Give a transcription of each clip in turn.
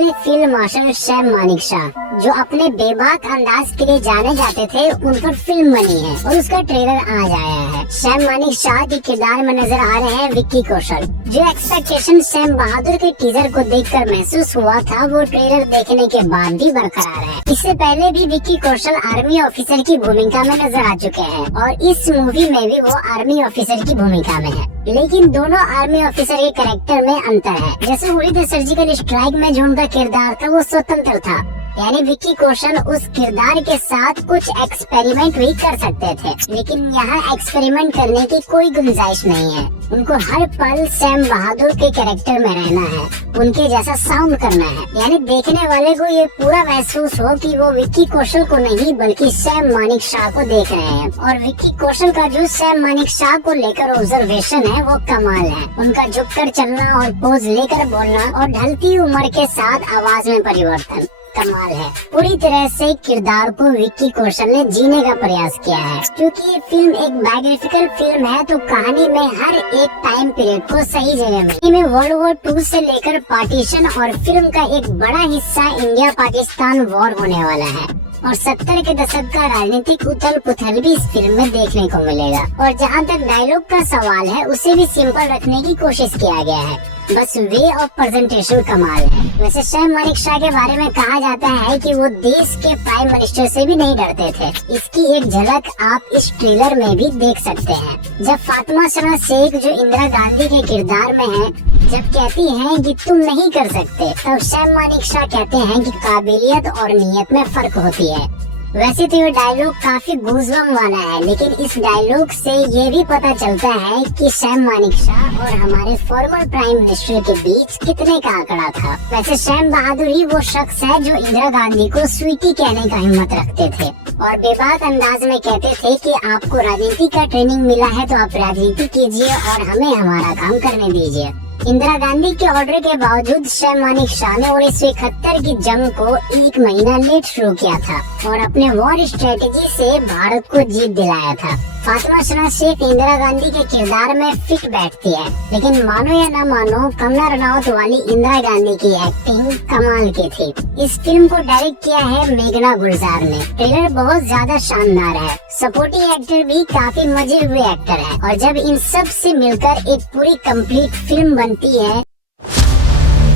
पहले field marshal Sam Manekshaw, जो अपने बेबाक अंदाज के लिए जाने जाते थे, उन पर फिल्म बनी है और उसका ट्रेलर आज आया है। सैम मानेकशॉ के किरदार में नजर आ रहे हैं विक्की कौशल। जो एक्सपेक्टेशन सैम बहादुर के टीजर को देखकर महसूस हुआ था, वो ट्रेलर देखने के बाद भी बरकरार है। इससे पहले भी विक्की कौशल आर्मी ऑफिसर की भूमिका में नजर आ चुके हैं और इस मूवी में भी वो आर्मी ऑफिसर की भूमिका में है, लेकिन दोनों आर्मी ऑफिसर के कैरेक्टर में अंतर है। जैसे उरी द सर्जिकल स्ट्राइक में जो उनका किरदार था वो स्वतंत्र था, यानी विक्की कौशल उस किरदार के साथ कुछ एक्सपेरिमेंट भी कर सकते थे, लेकिन यहाँ एक्सपेरिमेंट करने की कोई गुंजाइश नहीं है। उनको हर पल सैम बहादुर के कैरेक्टर में रहना है, उनके जैसा साउंड करना है, यानी देखने वाले को ये पूरा महसूस हो कि वो विक्की कौशल को नहीं बल्कि सैम मानेकशॉ को देख रहे हैं। और विक्की कौशल का जो सैम मानेकशॉ को लेकर ऑब्जर्वेशन है वो कमाल है। उनका झुककर चलना और पोज लेकर बोलना और ढलती उम्र के साथ आवाज में परिवर्तन कमाल है। पूरी तरह से किरदार को विक्की कौशल ने जीने का प्रयास किया है। क्योंकि ये फिल्म एक बायोग्राफिकल फिल्म है, तो कहानी में हर एक टाइम पीरियड को सही जगह में वर्ल्ड वॉर 2 से लेकर पार्टीशन और फिल्म का एक बड़ा हिस्सा इंडिया पाकिस्तान वॉर होने वाला है और 70 के दशक का राजनीतिक उथल पुथल भी इस फिल्म में देखने को मिलेगा। और जहाँ तक डायलॉग का सवाल है, उसे भी सिंपल रखने की कोशिश किया गया है, बस वे ऑफ प्रेजेंटेशन कमाल है। वैसे सैम मानेकशॉ के बारे में कहा जाता है कि वो देश के प्राइम मिनिस्टर से भी नहीं डरते थे। इसकी एक झलक आप इस ट्रेलर में भी देख सकते हैं, जब फातिमा सना शेख, जो इंदिरा गांधी के किरदार में है, जब कहती हैं कि तुम नहीं कर सकते, तब सैम मानेकशॉ कहते हैं कि काबिलियत और नीयत में फर्क होती है। वैसे तो ये डायलॉग काफी गूज़बम वाला है, लेकिन इस डायलॉग से ये भी पता चलता है कि सैम मानेकशॉ और हमारे फॉर्मर प्राइम मिनिस्टर के बीच कितने का आंकड़ा था। वैसे सैम बहादुर ही वो शख्स है जो इंदिरा गांधी को स्वीटी कहने का हिम्मत रखते थे और बेबाक अंदाज में कहते थे कि आपको राजनीति का ट्रेनिंग मिला है तो आप राजनीति कीजिए और हमें हमारा काम करने दीजिए। इंदिरा गांधी के ऑर्डर के बावजूद सैम मानेकशॉ ने 1971 की जंग को 1 महीना लेट शुरू किया था और अपने वॉर स्ट्रेटेजी से भारत को जीत दिलाया था। फातिमा सना शेख इंदिरा गांधी के किरदार में फिट बैठती है, लेकिन मानो या न मानो कंगना रनौत वाली इंदिरा गांधी की एक्टिंग कमाल की थी। इस फिल्म को डायरेक्ट किया है मेघना गुलजार ने। ट्रेलर बहुत ज्यादा शानदार है, सपोर्टिंग एक्टर भी काफी मजे हुए एक्टर है और जब इन सब से मिलकर एक पूरी कंप्लीट फिल्म बनती है।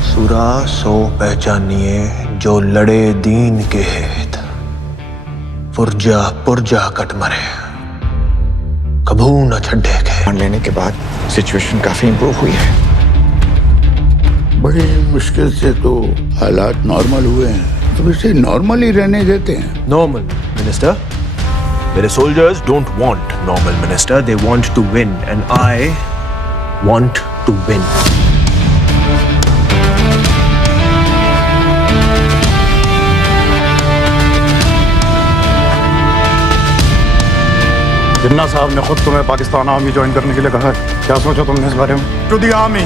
सुरा सो पहचानिए जो लड़े दीन के हेत, पुरजा पुरजा कट मरे कभू न छड्डे के। लेने के बाद सिचुएशन काफी इम्प्रूव हुई है। बड़ी मुश्किल से तो हालात नॉर्मल हुए हैं, तो इसे नॉर्मल ही रहने देते हैं। नॉर्मल मिनिस्टर, मेरे soldiers don't want normal minister, they want to win and I want to win. Jinnah साहब ने खुद तुम्हें पाकिस्तान आर्मी ज्वाइन करने के लिए कहा है, क्या सोचा तुमने इस बारे में? To the army.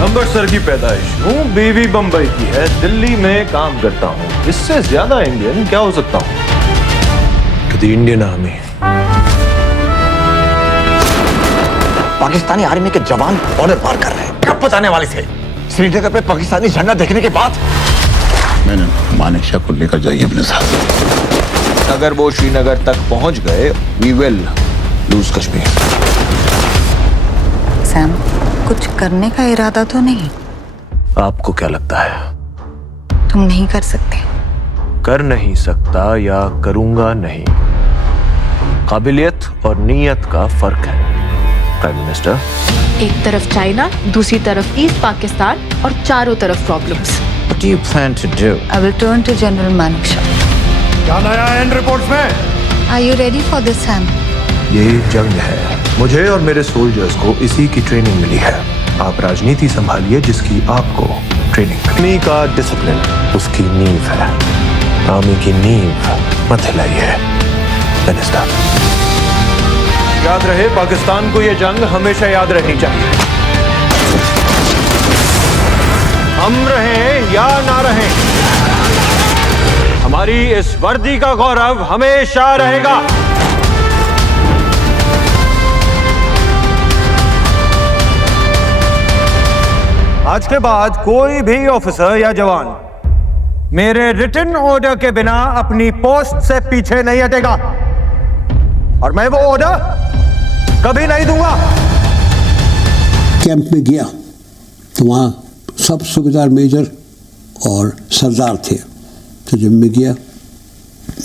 अमृतसर की पैदाइश हूँ, बीवी बम्बई की है, दिल्ली में काम करता हूँ, इससे ज्यादा इंडियन क्या हो सकता हूँ? To the Indian army. Pakistani army के जवान बॉर्डर पार कर रहे हैं। कब बताने वाले थे? श्रीनगर पे पाकिस्तानी झंडा देखने के बाद। मैंने मानेकशॉ को लेकर जाइए अपने साथ। अगर वो श्रीनगर तक पहुंच गए, we will lose Kashmir. Sam, कुछ करने का इरादा तो नहीं? आपको क्या लगता है? तुम नहीं कर सकते? कर नहीं सकता या करूंगा नहीं, काबिलियत और नीयत का फर्क है प्राइम मिनिस्टर। एक तरफ चाइना, दूसरी तरफ ईस्ट पाकिस्तान और चारों तरफ problems. What do you plan to do? I will turn to General Manekshaw. क्या नया है इन रिपोर्ट्स में? Are you ready for this, Sam? ये जंग है, मुझे और मेरे सोल्जर्स को इसी की ट्रेनिंग मिली है। आप राजनीति संभालिए जिसकी आपको ट्रेनिंग मिली। आर्मी का डिसिप्लिन उसकी नींव है, आर्मी की नींव मत हिलाइए मिनिस्टर। याद रहे, पाकिस्तान को ये जंग हमेशा याद रहनी चाहिए। हम रहें या ना रहें, हमारी इस वर्दी का गौरव हमेशा रहेगा। आज के बाद कोई भी ऑफिसर या जवान मेरे रिटन ऑर्डर के बिना अपनी पोस्ट से पीछे नहीं हटेगा और मैं वो ऑर्डर कभी नहीं दूंगा। कैंप में गया तो वहाँ सब सूबेदार मेजर और सरदार थे। तो जब मैं गया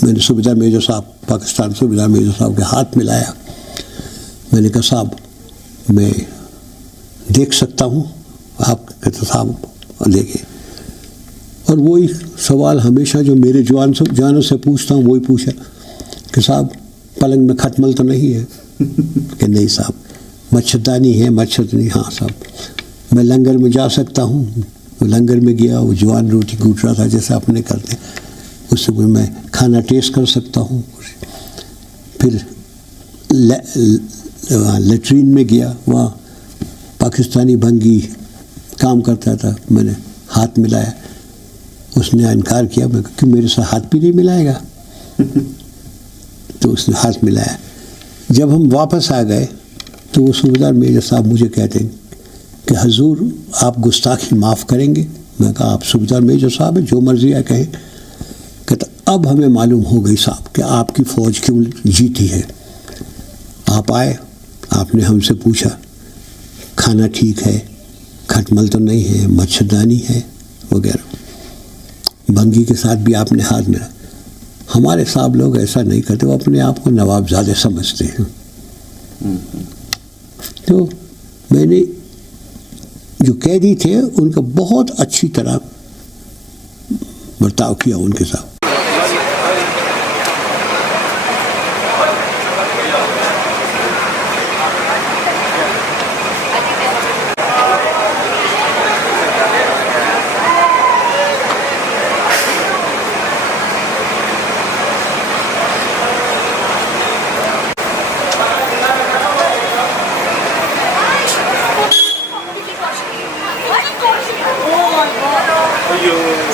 मैंने सूबेदार मेजर साहब, पाकिस्तान सूबेदार मेजर साहब के हाथ मिलाया। मैंने कहा साहब मैं देख सकता हूँ? आप कहते साहब देखिए। और वही सवाल हमेशा जो मेरे जानों से पूछता हूँ वही पूछा कि साहब पलंग में खटमल तो नहीं है? कि नहीं साहब। मच्छरदानी है? मच्छरदानी हाँ साहब। मैं लंगर में जा सकता हूँ? लंगर में गया, वो जवान रोटी कूट रहा था जैसे अपने करते, उससे कोई मैं खाना टेस्ट कर सकता हूँ। फिर लेट्रीन में गया, वहाँ पाकिस्तानी भंगी काम करता था। मैंने हाथ मिलाया, उसने इनकार किया। मैं कि मेरे साथ हाथ भी नहीं मिलाएगा? तो उसने हाथ मिलाया। जब हम वापस आ गए तो वो सूबेदार मेजर साहब मुझे कहते हैं कि हजूर आप गुस्ताखी माफ़ करेंगे? मैं कहा आप सूबेदार मेजर साहब हैं, जो मर्जी है कहें। कहता अब हमें मालूम हो गई साहब कि आपकी फ़ौज क्यों जीती है। आप आए, आपने हमसे पूछा खाना ठीक है, खटमल तो नहीं है, मच्छरदानी है वगैरह। भंगी के साथ भी आपने हाथ मिला। हमारे साहब लोग ऐसा नहीं करते, वो अपने आप को नवाबजादे समझते हैं। तो मैंने जो कैदी थे उनका बहुत अच्छी तरह बर्ताव किया उनके साथ।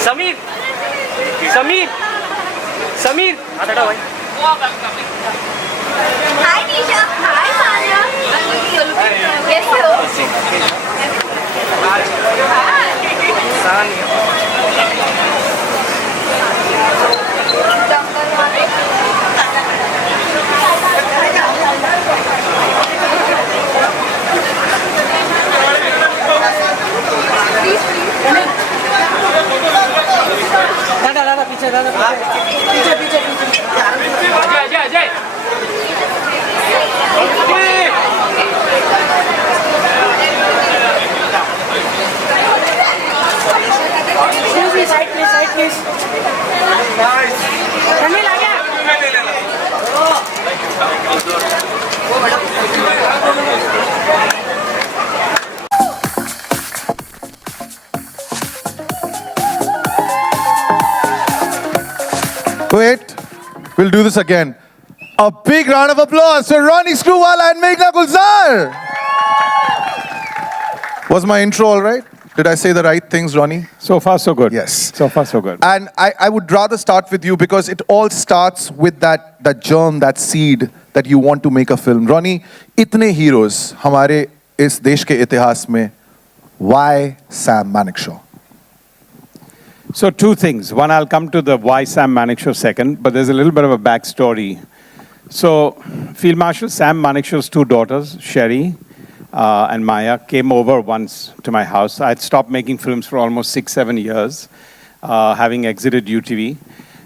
समीर समीर समीर भाई। हाय नीशा, हाय सानिया, कैसे हो? सानिया पीछे पीछे अजय अजय साइड प्लीज रणवीर आ गया। Wait, we'll do this again. A big round of applause for Ronnie Screwwala and Meghna Gulzar. Was my intro all right? Did I say the right things, Ronnie? So far, so good. Yes. So far, so good. And I would rather start with you because it all starts with that germ, that seed that you want to make a film. Ronnie, itne heroes हमारे इस देश के इतिहास में. Why Sam Manekshaw? So two things. One, I'll come to the why Sam Manekshaw second, but there's a little bit of a backstory. So Field Marshal Sam Manekshaw's two daughters, Sherry and Maya, came over once to my house. I'd stopped making films for almost 6-7 years, having exited UTV.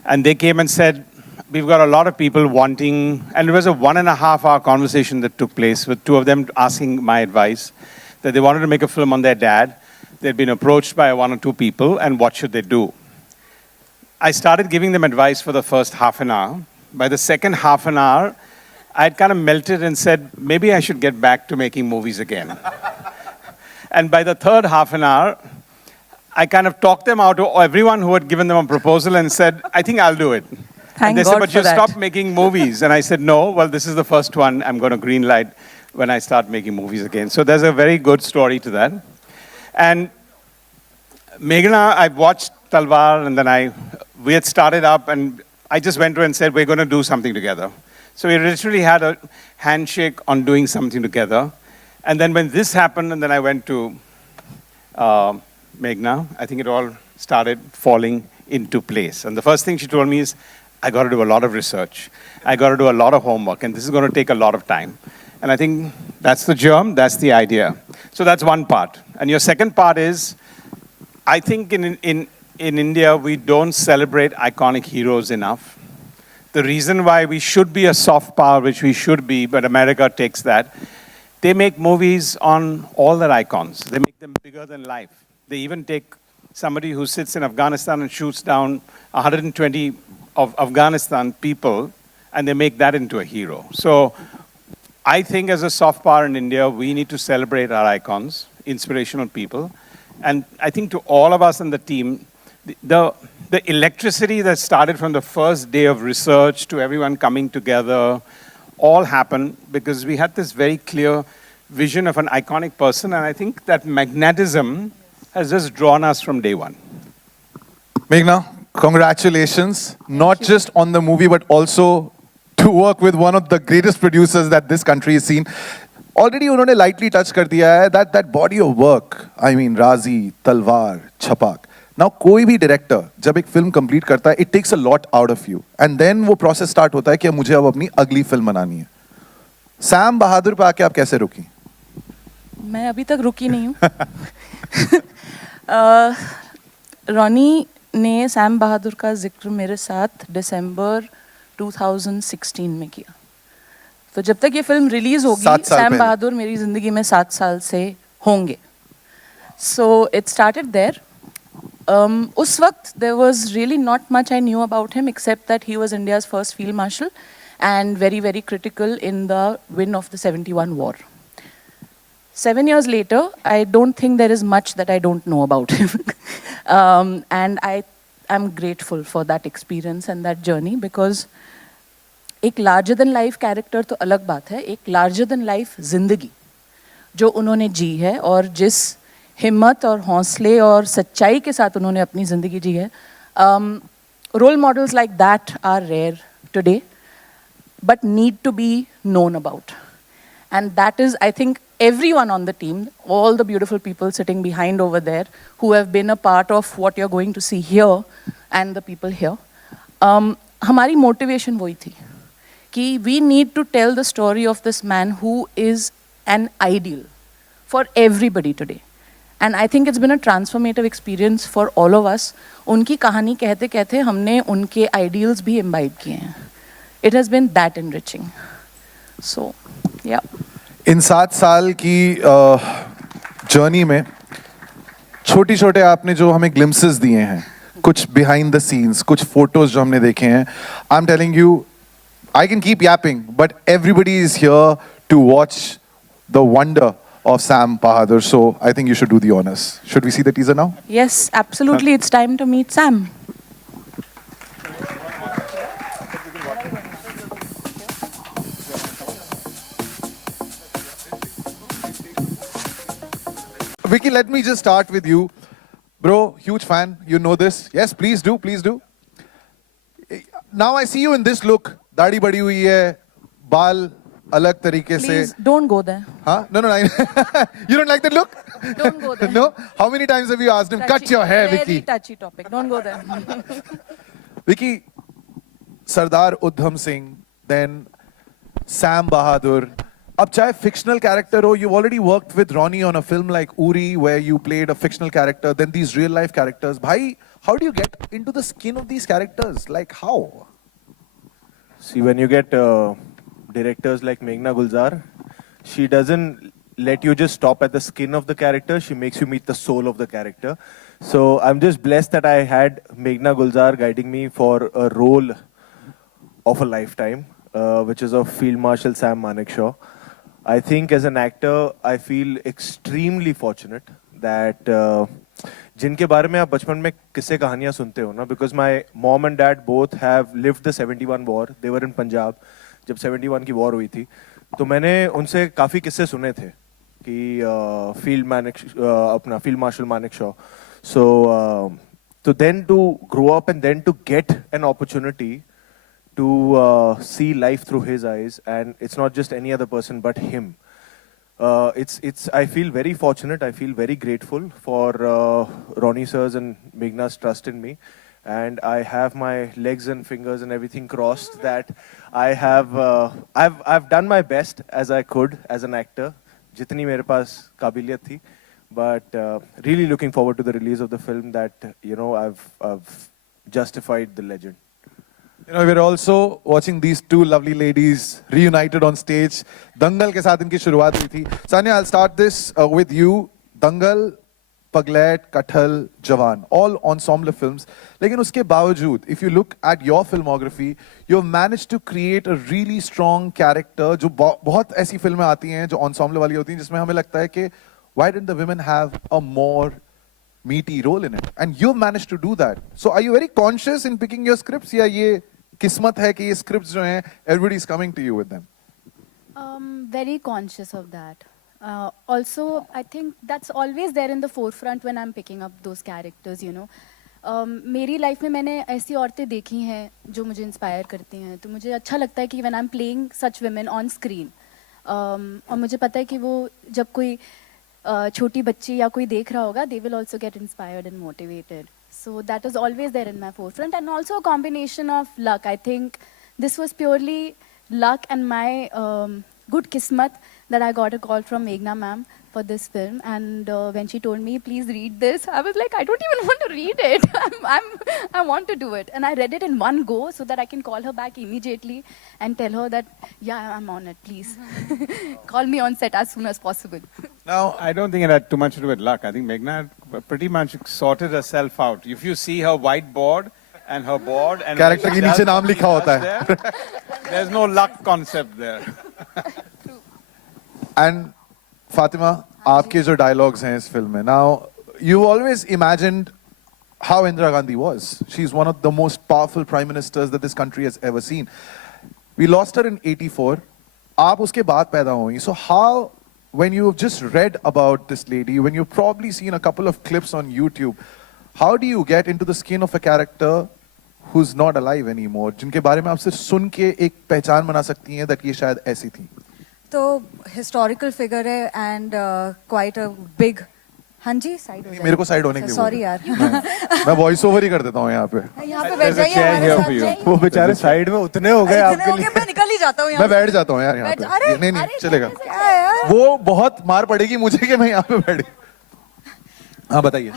And they came and said, we've got a lot of people wanting, and it was a 1.5-hour conversation that took place with two of them asking my advice, that they wanted to make a film on their dad. They'd been approached by 1 or 2 people, and what should they do? I started giving them advice for the first half an hour. By the second half an hour, I'd kind of melted and said, maybe I should get back to making movies again. And by the third half an hour, I kind of talked them out to everyone who had given them a proposal and said, I think I'll do it. Thank and they God said, but for you that. stopped making movies. And I said, no, well, this is the first one I'm going to greenlight when I start making movies again. So there's a very good story to that. And Meghna, I watched Talwar, and then we had started up, and I just went to her and said, we're going to do something together. So we literally had a handshake on doing something together. And then when this happened, and then I went to Meghna, I think it all started falling into place. And the first thing she told me is, I got to do a lot of research. I got to do a lot of homework, and this is going to take a lot of time. And I think that's the germ, that's the idea. So that's one part. And your second part is, I think in India, we don't celebrate iconic heroes enough. The reason why we should be a soft power, which we should be, but America takes that, they make movies on all their icons. They make them bigger than life. They even take somebody who sits in Afghanistan and shoots down 120 of Afghanistan people, and they make that into a hero. So I think as a soft power in India, we need to celebrate our icons, inspirational people. And I think to all of us in the team, the electricity that started from the first day of research to everyone coming together, all happened because we had this very clear vision of an iconic person. And I think that magnetism has just drawn us from day one. Meghna, congratulations, not just on the movie, but also to work with one of the greatest producers that this country has seen. Already उन्होंने lightly touch कर दिया है that body of work. I mean, Razi, Talwar, Chhapak. Now कोई भी director जब एक film complete करता है, it takes a lot out of you. And then वो process start होता है कि मुझे अब अपनी अगली film बनानी है. सैम बहादुर पे आके आप कैसे रुकी? मैं अभी तक रुकी नहीं हूँ. रॉनी ने सैम बहादुर का जिक्र मेरे साथ दिसंबर 2016 में किया. तो जब तक ये फिल्म रिलीज होगी, सैम बहादुर मेरी जिंदगी में 7 साल से होंगे. So it started there. उस वक्त there was really not much I knew about him except that he was India's first field marshal and very, very critical in the win of the 71 war. 7 years later, I don't think there is much that I don't know about him. And I am grateful for that experience and that journey because एक larger than life character तो अलग बात है, एक larger than life जिंदगी जो उन्होंने जी है और जिस हिम्मत और हौसले और सच्चाई के साथ उन्होंने अपनी जिंदगी जी है. Role models like that are rare today, but need to be known about. And that is, I think, everyone on the team, all the beautiful people sitting behind over there, who have been a part of what you're going to see here, and the people here. हमारी motivation वही थी कि we need to tell the story of this man who is an ideal for everybody today. And I think it's been a transformative experience for all of us. उनकी कहानी कहते कहते हमने उनके ideals भी imbibe किए हैं. It has been that enriching. So, yeah. इन 7 साल की जर्नी में छोटी छोटे आपने जो हमें ग्लिम्सेस दिए हैं, कुछ बिहाइंड द सीन्स, कुछ फोटोज जो हमने देखे हैं, I am telling you, I can keep yapping, but everybody is here to watch the wonder of Sam Bahadur. So I think you should do the honors. Should we see the teaser now? Yes, absolutely. It's time to meet Sam. Vicky, let me just start with you. Bro, huge fan. You know this. Yes, please do, please do. Now I see you in this look. दाढ़ी बड़ी हुई है, बाल अलग तरीके से. Please don't go there. Huh? No. You don't like that look? Don't go there. No? How many times have you asked him, cut your hair, Vicky? Very touchy topic. Don't go there. Vicky, Sardar Udham Singh, then Sam Bahadur. अब चाहे fictional character हो, you've already worked with Ronnie on a film like Uri, where you played a fictional character, then these real life characters. Bhai, how do you get into the skin of these characters? Like how? See, when you get directors like Meghna Gulzar, she doesn't let you just stop at the skin of the character, she makes you meet the soul of the character. So I'm just blessed that I had Meghna Gulzar guiding me for a role of a lifetime, which is of Field Marshal Sam Manekshaw. I think as an actor, I feel extremely fortunate that जिनके बारे में आप बचपन में किस्से कहानियाँ सुनते हो ना, because my mom and dad both have lived the 71 war. They were in Punjab जब 71 की war हुई थी, तो मैंने उनसे काफ़ी किस्से सुने थे कि Field Marshal Manekshaw. So then to grow up and then to get an opportunity to see life through his eyes, and it's not just any other person but him. it's. I feel very fortunate. I feel very grateful for Ronnie Sirs and Meghna's trust in me, and I have my legs and fingers and everything crossed that I have. I've done my best as I could as an actor. जितनी मेरे पास काबिलियत थी, but really looking forward to the release of the film. That I've justified the legend. We're also watching these two lovely ladies reunited on stage. Dangal के साथ इनकी शुरुआत हुई थी. Sanya, I'll start this with you. Dangal, Paglet, Kathal, Jawan, all ensemble films. लेकिन उसके बावजूद, if you look at your filmography, you've managed to create a really strong character. जो बहुत ऐसी फिल्में आती हैं जो ensemble वाली होती हैं जिसमें हमें लगता है कि why didn't the women have a more meaty role in it? And you've managed to do that. So are you very conscious in picking your scripts? या ये किस्मत है कि ये scripts जो हैं everybody is coming to you with them? Very conscious of that. Also, I think that's always there in the forefront when I'm picking up those characters, you know. मेरी life में मैंने ऐसी औरतें देखी हैं जो मुझे इंस्पायर करती हैं, तो मुझे अच्छा लगता है कि when I'm playing such women on screen, और मुझे पता है कि वो जब कोई छोटी बच्ची या कोई देख रहा होगा, they will also get inspired and motivated. So that is always there in my forefront, and also a combination of luck. I think this was purely luck and my good kismat that I got a call from Meghna ma'am for this film, and when she told me, please read this, I was like, I don't even want to read it. I want to do it. And I read it in one go so that I can call her back immediately and tell her that, yeah, I'm on it, please. Call me on set as soon as possible. Now, I don't think it had too much to do with luck. I think Meghna pretty much sorted herself out. If you see her whiteboard and her board and character के नीचे नाम लिखा होता है. There's no luck concept there. And Fatima, आपके जो dialogues हैं इस film में, now you always imagined how Indira Gandhi was. She's one of the most powerful prime ministers that this country has ever seen. We lost her in 84. आप उसके बाद पैदा हुई. So how, when you've just read about this lady, when you've probably seen a couple of clips on YouTube, how do you get into the skin of a character who's not alive anymore, जिनके बारे में आप सिर्फ सुन के एक पहचान बना सकती हैं that ये शायद ऐसी थी? तो हिस्टोरिकल फिगर है एंड क्वाइट अ बिग. हाँ जी, साइड हो जाइए. मेरे को साइड होने के लिए सॉरी यार. मैं वॉइस ओवर ही कर देता हूँ यहाँ पे. यहाँ पे बैठ जाइए हमारे साथ. वो बेचारे साइड में उतने हो गए आपके लिए. मैं निकल ही जाता हूँ. मैं बैठ जाता हूँ यार यहाँ पे. नहीं चलेगा. वो बहुत मार पड़ेगी मुझे कि मैं यहाँ पे बैठ. हाँ बताइए.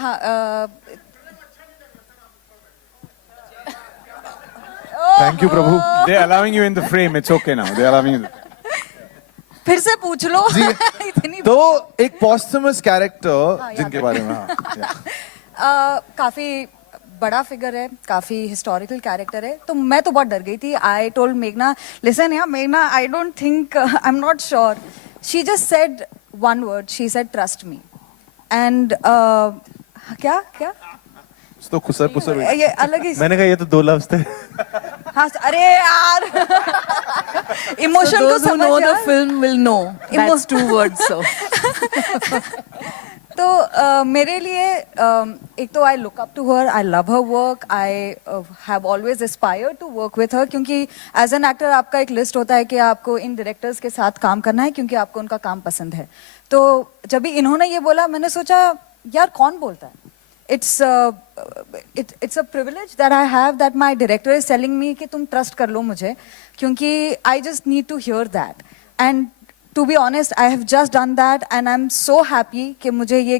Thank you, Prabhu. They're allowing you in the frame. It's okay now. They're allowing you. फिर से पूछ लो. तो एक posthumous character जिनके बारे में काफी बड़ा फिगर है, काफी हिस्टोरिकल कैरेक्टर है, तो मैं तो बहुत डर गई थी. आई टोल्ड मेघना, लिसन यार मेघना, I don't think, I am not sure. She just said one word, she said trust me. And क्या क्या तो खुसर ये अलग ही. मैंने कहा ये तो दो लफ्ज थे. हाँ, अरे यार इमोशन को समझ. know the film will know that's two words. So तो मेरे लिए एक तो I look up to her, I love her work, I have always aspired to work with her, क्योंकि एज एन एक्टर आपका एक लिस्ट होता है कि आपको इन डायरेक्टर्स के साथ काम करना है क्योंकि आपको उनका काम पसंद है. तो जब भी इन्होंने ये बोला, मैंने सोचा यार कौन बोलता है. It's a privilege that I have that my director is telling me कि तुम trust कर लो मुझे, क्योंकि I just need to hear that. And to be honest, I have just done that and I'm so happy कि मुझे ये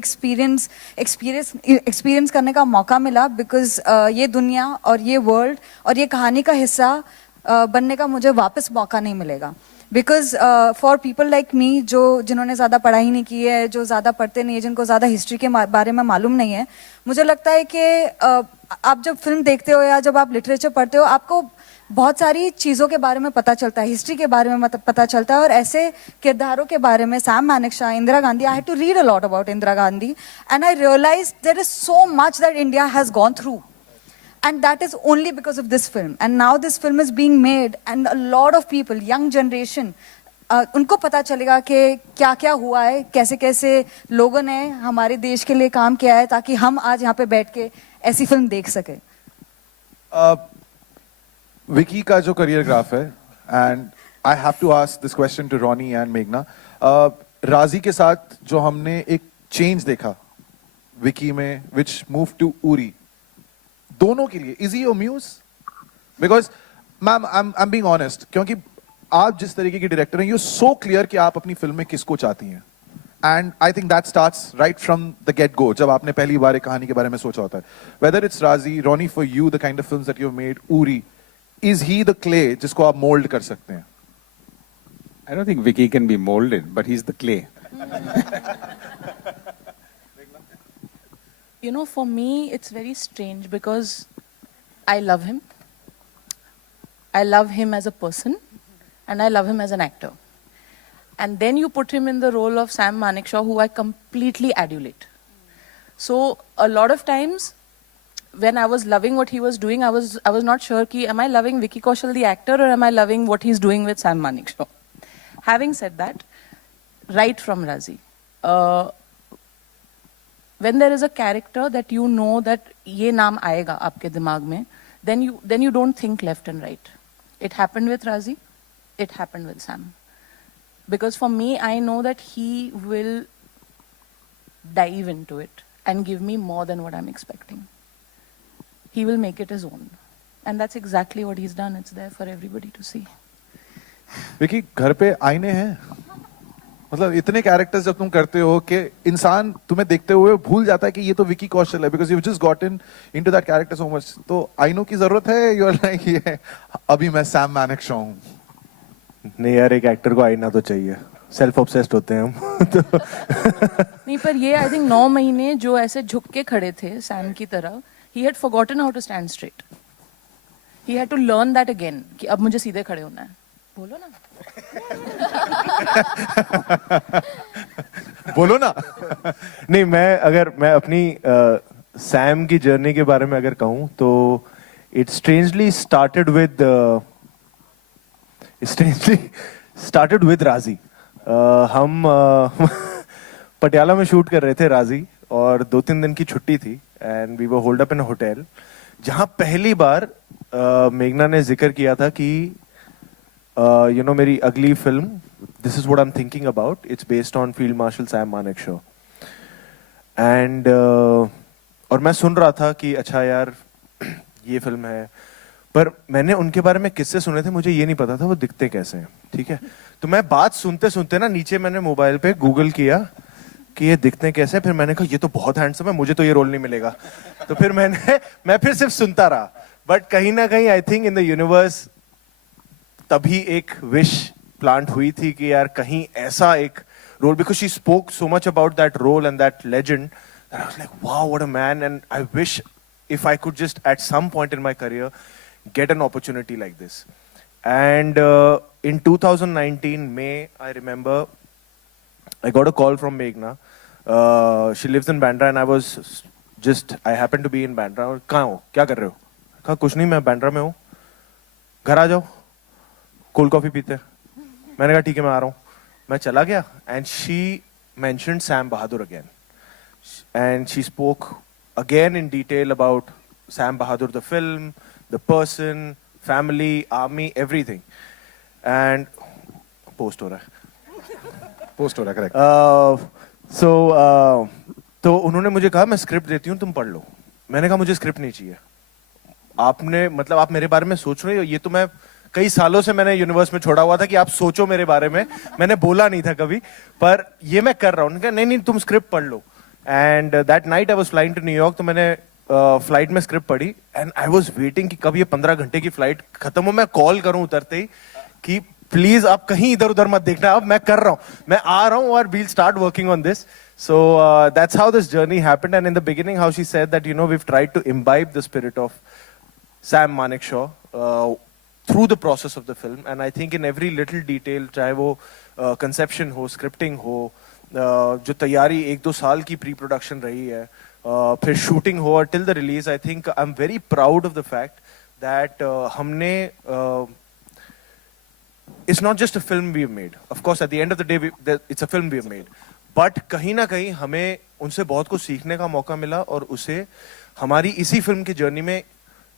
experience करने का मौका मिला, because ये दुनिया और ये world और ये कहानी का हिस्सा बनने का मुझे वापस मौका नहीं मिलेगा. Because for people like me, जिन्होंने ज़्यादा पढ़ाई नहीं की है, जो ज़्यादा पढ़ते नहीं है, जिनको ज़्यादा हिस्ट्री के बारे में मालूम नहीं है, मुझे लगता है कि आप जब फिल्म देखते हो या जब आप लिटरेचर पढ़ते हो, आपको बहुत सारी चीज़ों के बारे में पता चलता है, हिस्ट्री के बारे में पता चलता है. और ऐसे किरदारों के बारे में, Sam Manekshaw, Indira Gandhi, I had to read a lot about Indira Gandhi and I realise there is so much that India has gone through. And that is only because of this film. And now this film is being made and a lot of people, young generation, उनको पता चलेगा कि क्या क्या हुआ है, कैसे कैसे लोगों ने हमारे देश के लिए काम किया है, ताकि हम आज यहाँ पे बैठ के ऐसी फिल्म देख सके. विकी का जो करियर ग्राफ है, and I have to ask this question to Ronnie and Meghna. राजी के साथ जो हमने एक चेंज देखा विकी में, विच मूव टू उरी, दोनों के लिए is he your muse? Because ma'am I am being honest, क्योंकि आप जिस तरीके की डायरेक्टर हैं, यू सो क्लियर कि आप अपनी फिल्म में किसको चाहती हैं, and I think that starts right from the get go, जब आपने पहली बार एक कहानी के बारे में सोचा होता है. Whether it's Raazi, Ronnie, for you the kind of films that you have made, Uri, is he the clay जिसको आप मोल्ड कर सकते हैं? I don't think Vicky can be molded, but he's the clay. You know, for me, it's very strange because I love him. I love him as a person, and I love him as an actor. And then you put him in the role of Sam Manekshaw, who I completely adulate. So a lot of times, when I was loving what he was doing, I was not sure ki am I loving Vicky Kaushal the actor, or am I loving what he's doing with Sam Manekshaw. Having said that, right from Razi, when there is a character that you know that ये नाम आएगा आपके दिमाग में, then you don't think left and right. It happened with Razi, it happened with Sam. Because for me, I know that he will dive into it and give me more than what I'm expecting. He will make it his own. And that's exactly what he's done. It's there for everybody to see. Vicky, घर पे आईने हैं, मतलब इतने characters जब तुम करते हो कि इंसान तुम्हें देखते हुए भूल जाता है कि ये तो विकी कौशल है, because you just gotten into that character so much. तो आईनों की जरूरत है, यू आर लाइक ये अभी मैं सैम मानेकशॉ हूं? नहीं यार, एक एक्टर को आईना तो चाहिए, सेल्फ ऑब्सेस्ड होते हैं हम. नहीं, पर ये आई थिंक 9 महीने जो ऐसे झुक के खड़े थे सैम की तरह, he had forgotten how to stand straight. He had to learn that again कि अब मुझे सीधे खड़े होना है. बोलो ना. बोलो ना. नहीं, मैं अपनी सैम की जर्नी के बारे में अगर कहूं तो it strangely started with राजी. हम पटियाला में शूट कर रहे थे राजी, और 2-3 दिन की छुट्टी थी, and we were hold up in a hotel, जहां पहली बार मेघना ने जिक्र किया था कि you know, मेरी अगली film, this is what I am thinking about, it's based on field marshal Sam Manekshaw. And और मैं सुन रहा था कि अच्छा यार ये फिल्म है, पर मैंने उनके बारे में किस्से सुने थे, मुझे ये नहीं पता था वो दिखते कैसे हैं. ठीक है, तो मैं बात सुनते सुनते ना नीचे मैंने मोबाइल पे गूगल किया कि ये दिखते कैसे. फिर मैंने कहा ये तो बहुत हैंडसम है, मुझे तो ये रोल नहीं मिलेगा. तो फिर मैं फिर सिर्फ सुनता रहा. बट कहीं ना कहीं I think in the universe तभी एक विश प्लांट हुई थी कि यार कहीं ऐसा एक role, because she spoke so much about that role and that legend, I was like wow what a man. And I wish if I could just at some point in my career get an opportunity like this. And in 2019 May, I remember I got a call from Meghna. She lives in Bandra, and I happened to be in Bandra. और कहाँ हो, क्या कर रहे हो? कहा कुछ नहीं, मैं बैंड्रा में हूँ, घर आ जाओ, कोल्ड कॉफी पीते हैं. मैंने कहा ठीक है, मैं आ रहा हूँ. मैं चला गया, and she mentioned Sam Bahadur again, and she spoke again in detail about Sam Bahadur, the film, the person, family, army, everything. And post हो रहा है, correct. तो उन्होंने मुझे कहा मैं स्क्रिप्ट देती हूँ, तुम पढ़ लो. मैंने कहा मुझे स्क्रिप्ट नहीं चाहिए. आपने मतलब आप मेरे बारे में सोच रहे हो, ये तो मैं कई सालों से मैंने यूनिवर्स में छोड़ा हुआ था कि आप सोचो मेरे बारे में. मैंने बोला नहीं था कभी, पर ये मैं कर रहा हूँ. नहीं नहीं, तुम स्क्रिप्ट पढ़ लो. And that night I was flying to New York. तो मैंने फ्लाइट में स्क्रिप्ट पढ़ी, एंड आई वाज वेटिंग कि कब ये 15 घंटे की फ्लाइट खत्म हो, मैं कॉल करूं उतरते ही कि प्लीज आप कहीं इधर उधर मत देखना, अब मैं कर रहा हूं, मैं आ रहा हूं, और we'll start working on this. So that's how this journey happened. And in the beginning how she said that, you know, we've tried to imbibe the spirit of Sam Manekshaw through the process of the film. And I think in every little detail, चाहे वो conception हो, scripting हो, जो तैयारी 1-2 साल की pre production रही है, फिर शूटिंग हो, और till the release, I think I am very proud of the fact that हमने, it's not just a film we have made. Of course at the end of the day it's a film we have made, but कहीं ना कहीं हमें उनसे बहुत कुछ सीखने का मौका मिला, और उसे हमारी इसी फिल्म की जर्नी में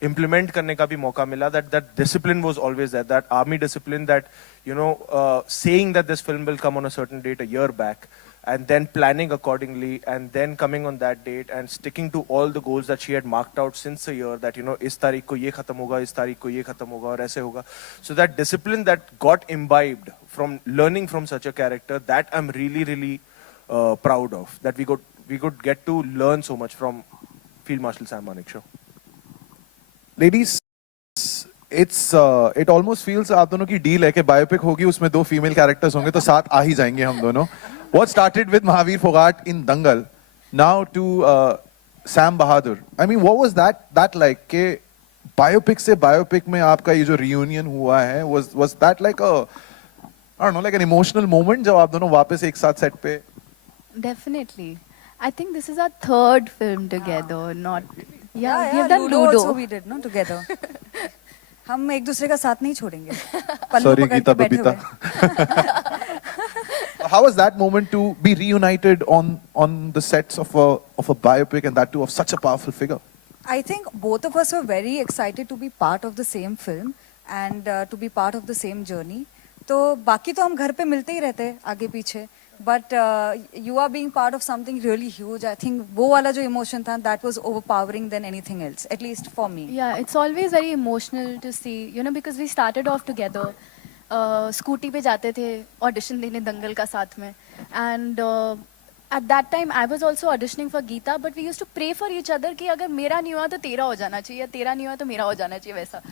implement करने का भी मौका मिला. That discipline was always there. That army discipline that, you know, saying that this film will come on a certain date a year back, and then planning accordingly, and then coming on that date and sticking to all the goals that she had marked out since a year, that, you know, इस तारीख को ये खत्म होगा, इस तारीख को ये खत्म होगा और ऐसे होगा. So that discipline that got imbibed from learning from such a character, that I'm really proud of. That we could get to learn so much from Field Marshal Sam Manekshaw. Ladies, it almost feels आप दोनों की deal है कि biopic होगी, उसमें 2 female characters होंगे तो साथ आ ही जाएंगे हम दोनों. What started with Mahavir Fogart in Dangal, now to Sam Bahadur. I mean, what was that like? कि बायोपिक से बायोपिक में आपका ये जो reunion हुआ है, was that like a, I don't know, like an emotional moment जब आप दोनों वापस एक साथ सेट पे? Definitely. I think this is our 3rd film together, not... Yeah, we have done Ludo Ludo. also we did, no, together. हम एक दूसरे का साथ नहीं छोड़ेंगे. Sorry, Geeta Babita. How was that moment to be reunited on the sets of a biopic, and that too of such a powerful figure? I think both of us were very excited to be part of the same film and to be part of the same journey. तो बाकी तो हम घर पे मिलते ही रहते हैं आगे पीछे. But you are being part of something really huge. I think वो वाला जो emotion था, that was overpowering than anything else, at least for me. Yeah, it's always very emotional to see, you know, because we started off together. Scooty पे जाते थे audition देने दंगल का साथ में. And at that time I was also auditioning for Geeta, but we used to pray for each other कि अगर मेरा नहीं हुआ तो तेरा हो जाना चाहिए, तेरा नहीं हुआ तो मेरा हो जाना चाहिए, वैसा.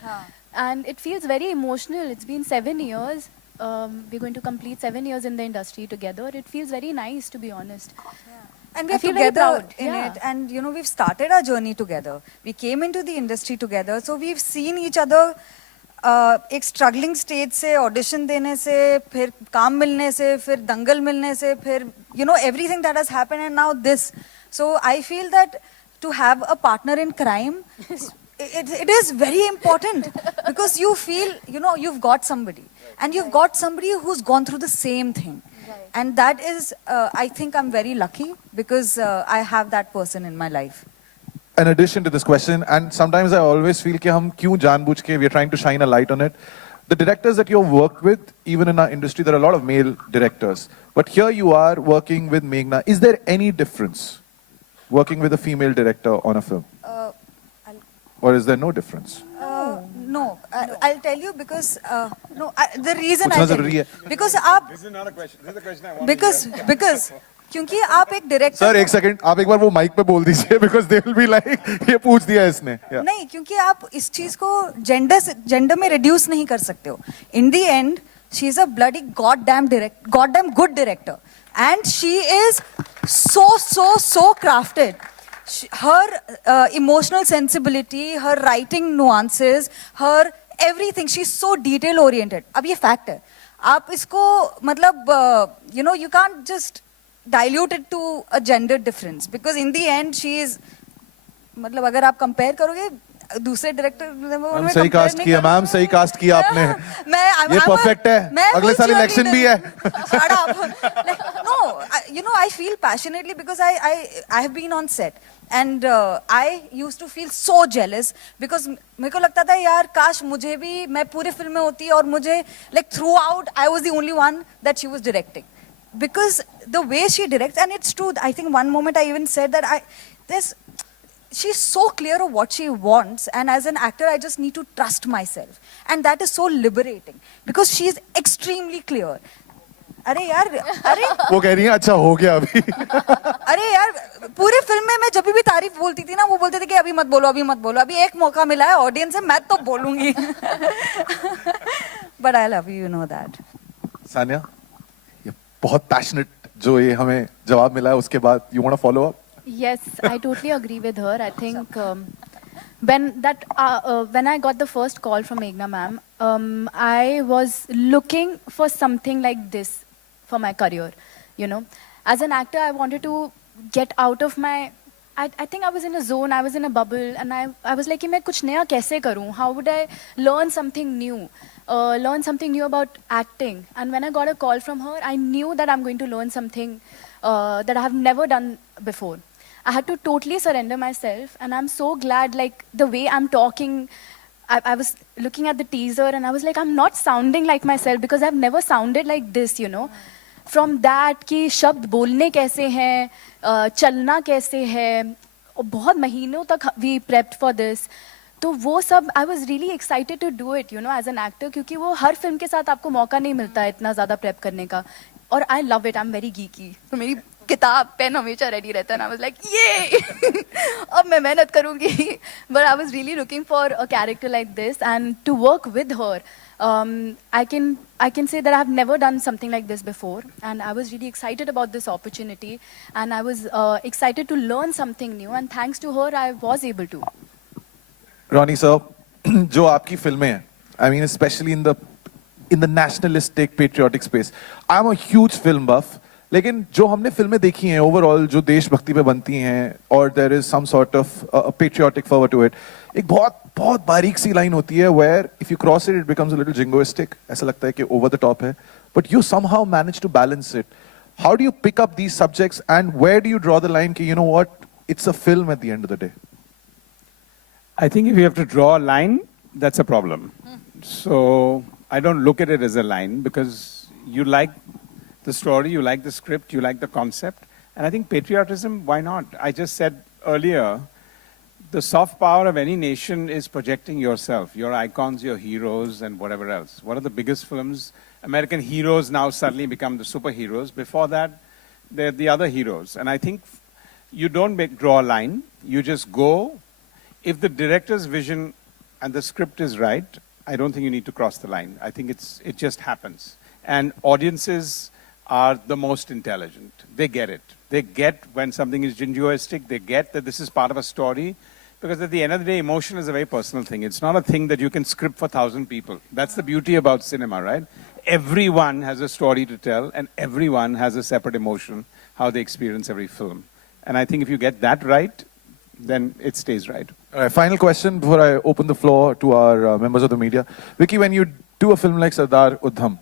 And it feels very emotional. It's been 7 years. We're going to complete 7 years in the industry together. It feels very nice, to be honest. And we're together in it, and you know, we've started our journey together. We came into the industry together, so we've seen each other एक struggling stage से audition देने से, फिर काम मिलने से, फिर दंगल मिलने से, फिर you know everything that has happened and now this. So I feel that to have a partner in crime, it is very important because you feel, you know, you've got somebody and you've got somebody who's gone through the same thing. And that is, I think I'm very lucky because I have that person in my life. In addition to this question, and sometimes I always feel कि हम क्यों जानबूझ के, we are trying to shine a light on it. The directors that you've worked with, even in our industry, there are a lot of male directors. But here you are working with Meghna. Is there any difference working with a female director on a film? Or is there no difference? No, I'll tell you because the reason I tell you, because आप This is not a question. This is a question I want because क्योंकि आप एक director. Sir एक second, आप एक बार वो mic पे बोल दीजिए because they will be like ये पूछ दिया इसने. नहीं, क्योंकि आप इस चीज को जेंडर में रिड्यूस नहीं कर सकते हो. In the end, she is a bloody goddamn good director, and she is so crafted. Her emotional sensibility, her writing nuances, her everything, she's so detail oriented. अब ये fact है. आप इसको मतलब you know, you can't just dilute it to a gender difference because in the end she is, मतलब अगर आप compare करोगे दूसरे डायरेक्टर, मैम सही कास्ट किया, मैम सही कास्ट किया आपने. ये परफेक्ट है, अगले साल इलेक्शन भी है. No, you know, I feel passionately because I have been on set and I used to feel so jealous because मेरे को लगता था यार काश मुझे भी, मैं पूरे फिल्म में होती और मुझे like throughout I was the only one that she was directing because the way she directs, and it's true. I think one moment I even said that she's so clear of what she wants, and as an actor I just need to trust myself, and that is so liberating because she is extremely clear. अरे यार, अरे वो कह रही है अच्छा हो गया अभी. अरे यार पूरे फिल्म में मैं जब भी तारीफ बोलती थी ना, वो बोलते थे कि अभी मत बोलो, अभी मत बोलो, अभी एक मौका मिला है ऑडियंस से, मैं तो बोलूंगी. But I love you, you know that. Sania, ये बहुत पैशनेट जो ये हमें जवाब मिला है उसके बाद, you want to follow up? Yes, I totally agree with her. I think when I got the first call from Meghna ma'am, I was looking for something like this for my career. You know, as an actor, I wanted to get out of my. I think I was in a zone. I was in a bubble, and I was like, मैं कुछ नया कैसे करूँ? How would I learn something new? Learn something new about acting. And when I got a call from her, I knew that I'm going to learn something that I have never done before. I had to totally surrender myself, and I'm so glad, like, the way I'm talking. I was looking at the teaser and I was like, I'm not sounding like myself because I've never sounded like this, you know. From that कि शब्द बोलने कैसे हैं, चलना कैसे है, और बहुत महीनों तक we prepped for this. तो वो सब I was really excited to do it, you know, as an actor, क्योंकि वो हर फिल्म के साथ आपको मौका नहीं मिलता है इतना ज़्यादा prep करने का. और I love it, I'm very geeky. तो मेरी किताब पेन हमेशा रेडी रहता है. I was like, ये अब मैं मेहनत करूँगी. But I was really looking for a character like this, and to work with her. I can say that I have never done something like this before, and I was really excited about this opportunity, and I was excited to learn something new, and thanks to her, I was able to. Ronnie sir, जो आपकी फिल्में हैं, I mean especially in the nationalistic patriotic space, I'm a huge film buff. लेकिन जो हमने फिल्में देखी हैं ओवरऑल जो देशभक्ति पे बनती हैं और there is some sort of patriotic fervour to it, एक बहुत बहुत बारीक सी लाइन होती है where if you cross it becomes a little jingoistic. ऐसा लगता है कि ओवर द टॉप है, but you somehow manage to balance it. How do you pick up these subjects and where do you draw the line कि you know what, it's a film at the end of the day? I think if you have to draw a line, that's a problem. So I don't look at it as a line because you like the story, you like the script, you like the concept. And I think patriotism, why not? I just said earlier, the soft power of any nation is projecting yourself, your icons, your heroes, and whatever else. One of the biggest films, American heroes now suddenly become the superheroes. Before that, they're the other heroes. And I think you don't draw a line, you just go. If the director's vision and the script is right, I don't think you need to cross the line. I think it just happens. And audiences are the most intelligent. They get it. They get when something is jingoistic. They get that this is part of a story. Because at the end of the day, emotion is a very personal thing. It's not a thing that you can script for 1,000 people. That's the beauty about cinema, right? Everyone has a story to tell, and everyone has a separate emotion, how they experience every film. And I think if you get that right, then it stays right. All right, final question before I open the floor to our members of the media. Vicky, when you do a film like Sardar Udham,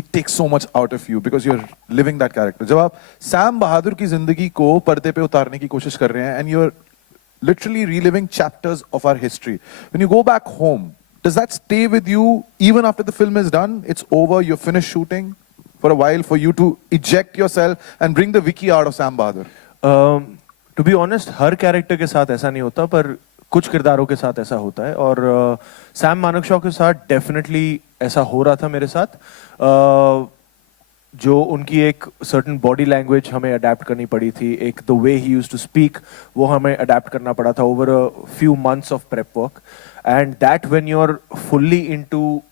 it takes so much out of you because you're living that character. जब आप Sam बहादुर की जिंदगी को पर्दे पे उतारने की कोशिश कर रहे हैं and you're literally reliving chapters of our history. When you go back home, does that stay with you even after the film is done? It's over, you're finished shooting for a while for you to eject yourself and bring the Vicky out of Sam Bahadur? To be honest हर character के साथ ऐसा नहीं होता, पर कुछ किरदारों के साथ ऐसा होता है, और सैम मानेकशॉ के साथ डेफिनेटली ऐसा हो रहा था मेरे साथ. जो उनकी एक सर्टन बॉडी लैंग्वेज हमें अडेप्ट करनी पड़ी थी, एक the way he used to speak, वो हमें अडेप्ट करना पड़ा था over a few months of prep work. And that when you are fully into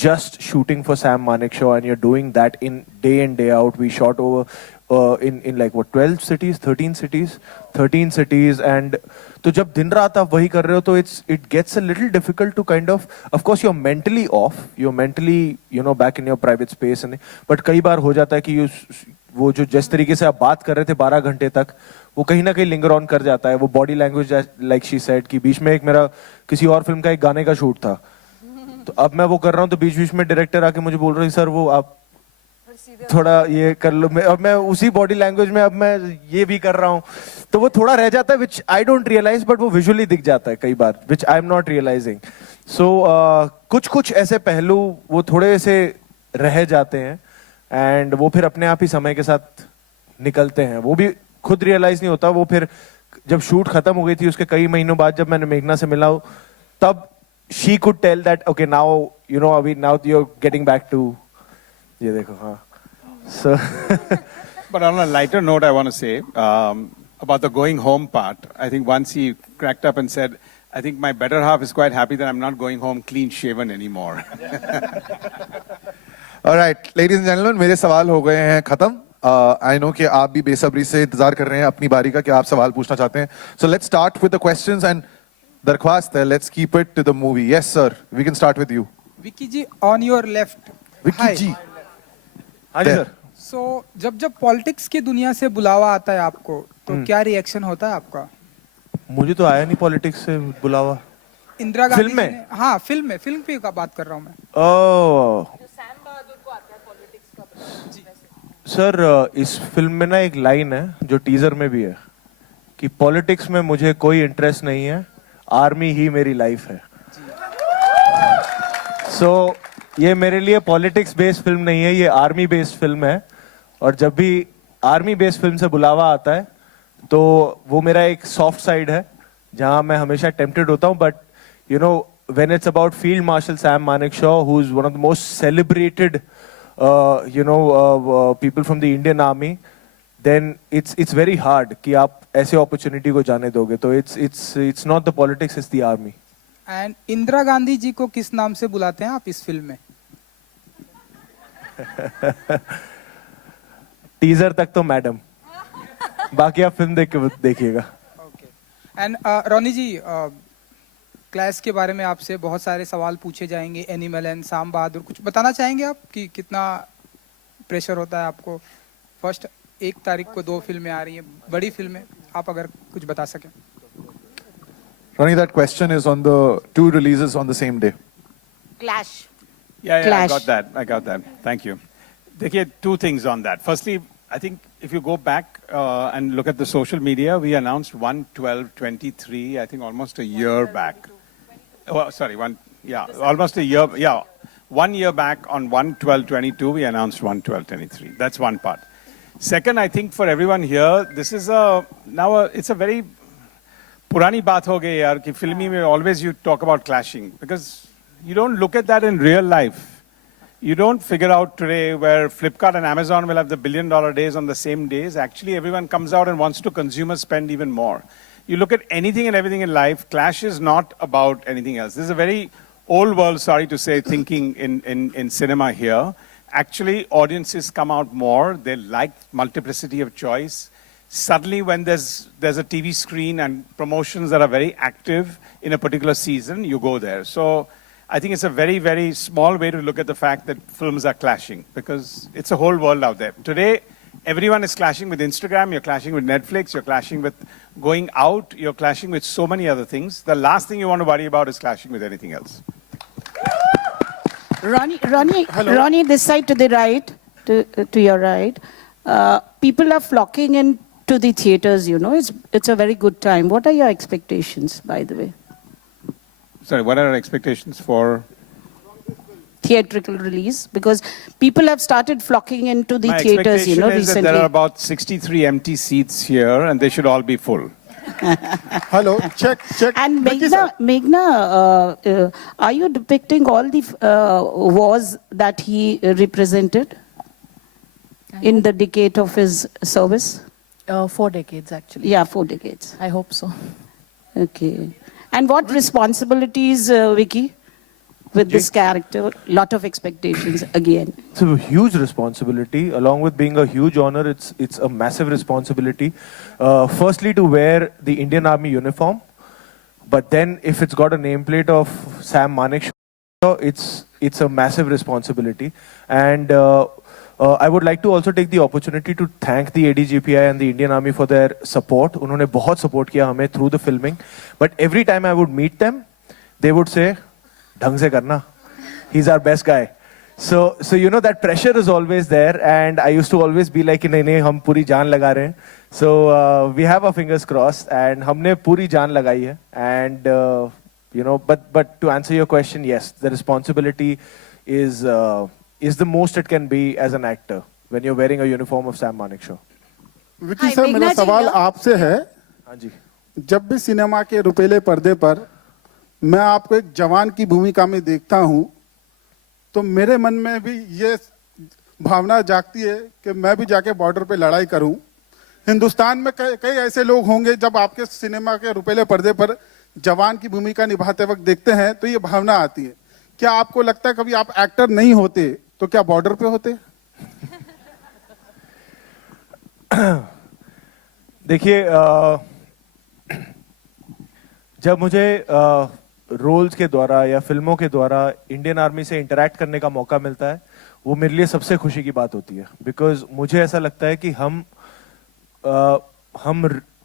just shooting for Sam Manekshaw and you're doing that in day in day out. We shot over in like what 12 cities, 13 cities, and तो जब दिन रात आप वही कर रहे हो तो it gets a little difficult to kind of course you're mentally off, you're mentally you know back in your private space, and but कई बार हो जाता है कि वो जो जिस तरीके से आप बात कर रहे थे 12 घंटे तक, वो कहीं ना कहीं लिंगर ऑन कर जाता है. वो body language like she said कि बीच में एक मेरा किसी और फिल्म का एक गाने का शूट था, तो अब मैं वो कर रहा हूँ तो बीच बीच में डायरेक्टर आके मुझे बोल रहे हैं सर वो आप थोड़ा ये कर लो, अब मैं उसी बॉडी लैंग्वेज में अब मैं ये भी कर रहा हूँ, तो वो थोड़ा रह जाता है विच आई डोंट रियलाइज, बट वो विजुअली दिख जाता है कई बार विच आई एम नॉट रियलाइजिंग. सो कुछ ऐसे पहलू वो थोड़े से रह जाते हैं एंड वो फिर अपने आप ही समय के साथ निकलते हैं, वो भी खुद रियलाइज नहीं होता. वो फिर जब शूट खत्म हो गई थी उसके कई महीनों बाद जब मैंने मेघना से मिला तब she could tell that okay now you know now you're getting back to ye dekho ha. So but on a lighter note I want to say about the going home part. I think once he cracked up and said I think my better half is quite happy that I'm not going home clean shaven anymore. All right, ladies and gentlemen, मेरे सवाल हो गए हैं खत्म. I know कि आप भी बेसब्री से इंतजार कर रहे हैं अपनी बारी का कि आप सवाल पूछना चाहते हैं. So let's start with the questions and Darkhwast hai, let's keep it to the movie. Yes, sir. We can start with you. Vicky ji, on your left. Vicky ji. हाँ जी सर. So जब politics की दुनिया से बुलावा आता है आपको तो क्या रिएक्शन होता है आपका? मुझे तो आया नहीं पॉलिटिक्स से बुलावा. इंदिरा गांधी फिल्म में? हाँ फिल्म पे का बात कर रहा हूँ मैं. सैम बहादुर को आता है पॉलिटिक्स का. सर इस फिल्म में ना एक लाइन है जो टीजर में भी है कि पॉलिटिक्स में मुझे कोई इंटरेस्ट नहीं है, आर्मी ही मेरी लाइफ है। सो ये मेरे लिए पॉलिटिक्स बेस्ड फिल्म नहीं है, ये आर्मी बेस्ड फिल्म है। और जब भी आर्मी बेस्ड फिल्म से बुलावा आता है तो वो मेरा एक सॉफ्ट साइड है जहां मैं हमेशा टेम्प्टेड होता हूं, but you know when it's about Field Marshal Sam Manekshaw, who's one of the most celebrated people from the Indian Army, then it's very hard कि आप ऐसे opportunity को जाने दोगे। तो it's not the politics, it's the army. And Indira Gandhi ji को किस नाम से बुलाते हैं आप इस फिल्म में? टीजर तक तो मैडम, बाकी आप फिल्म देख के देखिएगा। एंड रोनी जी, क्लैश के बारे में आपसे बहुत सारे सवाल पूछे जाएंगे, एनिमल एंड साम बहादुर, कुछ बताना चाहेंगे आप कि कितना प्रेशर होता है आपको? फर्स्ट 1 तारीख को 2 फिल्में आ रही हैं, बड़ी फिल्में, आप अगर कुछ बता सकें। Ronnie, that question is on the 2 releases on the same day. Clash. Yeah, Clash. I got that. Thank you. Dekhiye, 2 things on that. Firstly, I think if you go back and look at the social media, we announced 1/12/23, I think almost a year back. Oh, sorry, almost a year. Yeah, 1 year back on 1/12/22, we announced 1/12/23. That's one part. Second, I think for everyone here, this is it's a very purani baat ho gayi yaar, ki filmi mein always you talk about clashing, because you don't look at that in real life. You don't figure out today where Flipkart and Amazon will have the $1 billion days on the same days. Actually, everyone comes out and wants to consumer spend even more. You look at anything and everything in life, clash is not about anything else. This is a very old world, sorry to say, thinking in cinema here. Actually, audiences come out more. They like multiplicity of choice. Suddenly, when there's a TV screen and promotions that are very active in a particular season, you go there. So I think it's a very, very small way to look at the fact that films are clashing, because it's a whole world out there. Today, everyone is clashing with Instagram, you're clashing with Netflix, you're clashing with going out, you're clashing with so many other things. The last thing you want to worry about is clashing with anything else. Ronnie, this side to the right, to your right. People are flocking into the theaters, you know. It's a very good time. What are your expectations, by the way? Sorry, what are our expectations for? Theatrical release, because people have started flocking into the theaters, you know, My expectation is recently. that there are about 63 empty seats here, and they should all be full. Hello, check. And Meghna, are you depicting all the wars that he represented in the decade of his service? 4 decades, actually. Yeah, 4 decades. I hope so. Okay. And what responsibilities, Vicky, with this character? Lot of expectations again. It's a huge responsibility. Along with being a huge honor, it's a massive responsibility. Firstly, to wear the Indian Army uniform, but then if it's got a nameplate of Sam Manekshaw, it's a massive responsibility. And I would like to also take the opportunity to thank the ADGPI and the Indian Army for their support. उन्होंने बहुत support किया हमें through the filming. But every time I would meet them, they would say, ढंग से करना. He's our best guy. So you know that pressure is always there, and I used to always be like, नहीं हम पूरी जान लगा रहे हैं. So we have our fingers crossed, and हमने पूरी जान लगाई है. And you know, but to answer your question, yes, the responsibility is the most it can be as an actor when you're wearing a uniform of Sam Manekshaw. Vicky sir, मेरा सवाल आपसे है। हाँ जी। जब भी सिनेमा के रुपीले पर्दे पर मैं आपको एक जवान की भूमिका में देखता हूं, तो मेरे मन में भी ये भावना जागती है कि मैं भी जाके बॉर्डर पे लड़ाई करूं। हिंदुस्तान में कई ऐसे लोग होंगे, जब आपके सिनेमा के रुपीले पर्दे पर जवान की भूमिका निभाते वक्त देखते हैं तो ये भावना आती है। क्या आपको लगता है कभी आप एक्टर नहीं होते तो क्या बॉर्डर पे होते? देखिए, जब मुझे रोल्स के द्वारा या फिल्मों के द्वारा इंडियन आर्मी से इंटरैक्ट करने का मौका मिलता है, वो मेरे लिए सबसे खुशी की बात होती है। बिकॉज मुझे ऐसा लगता है कि हम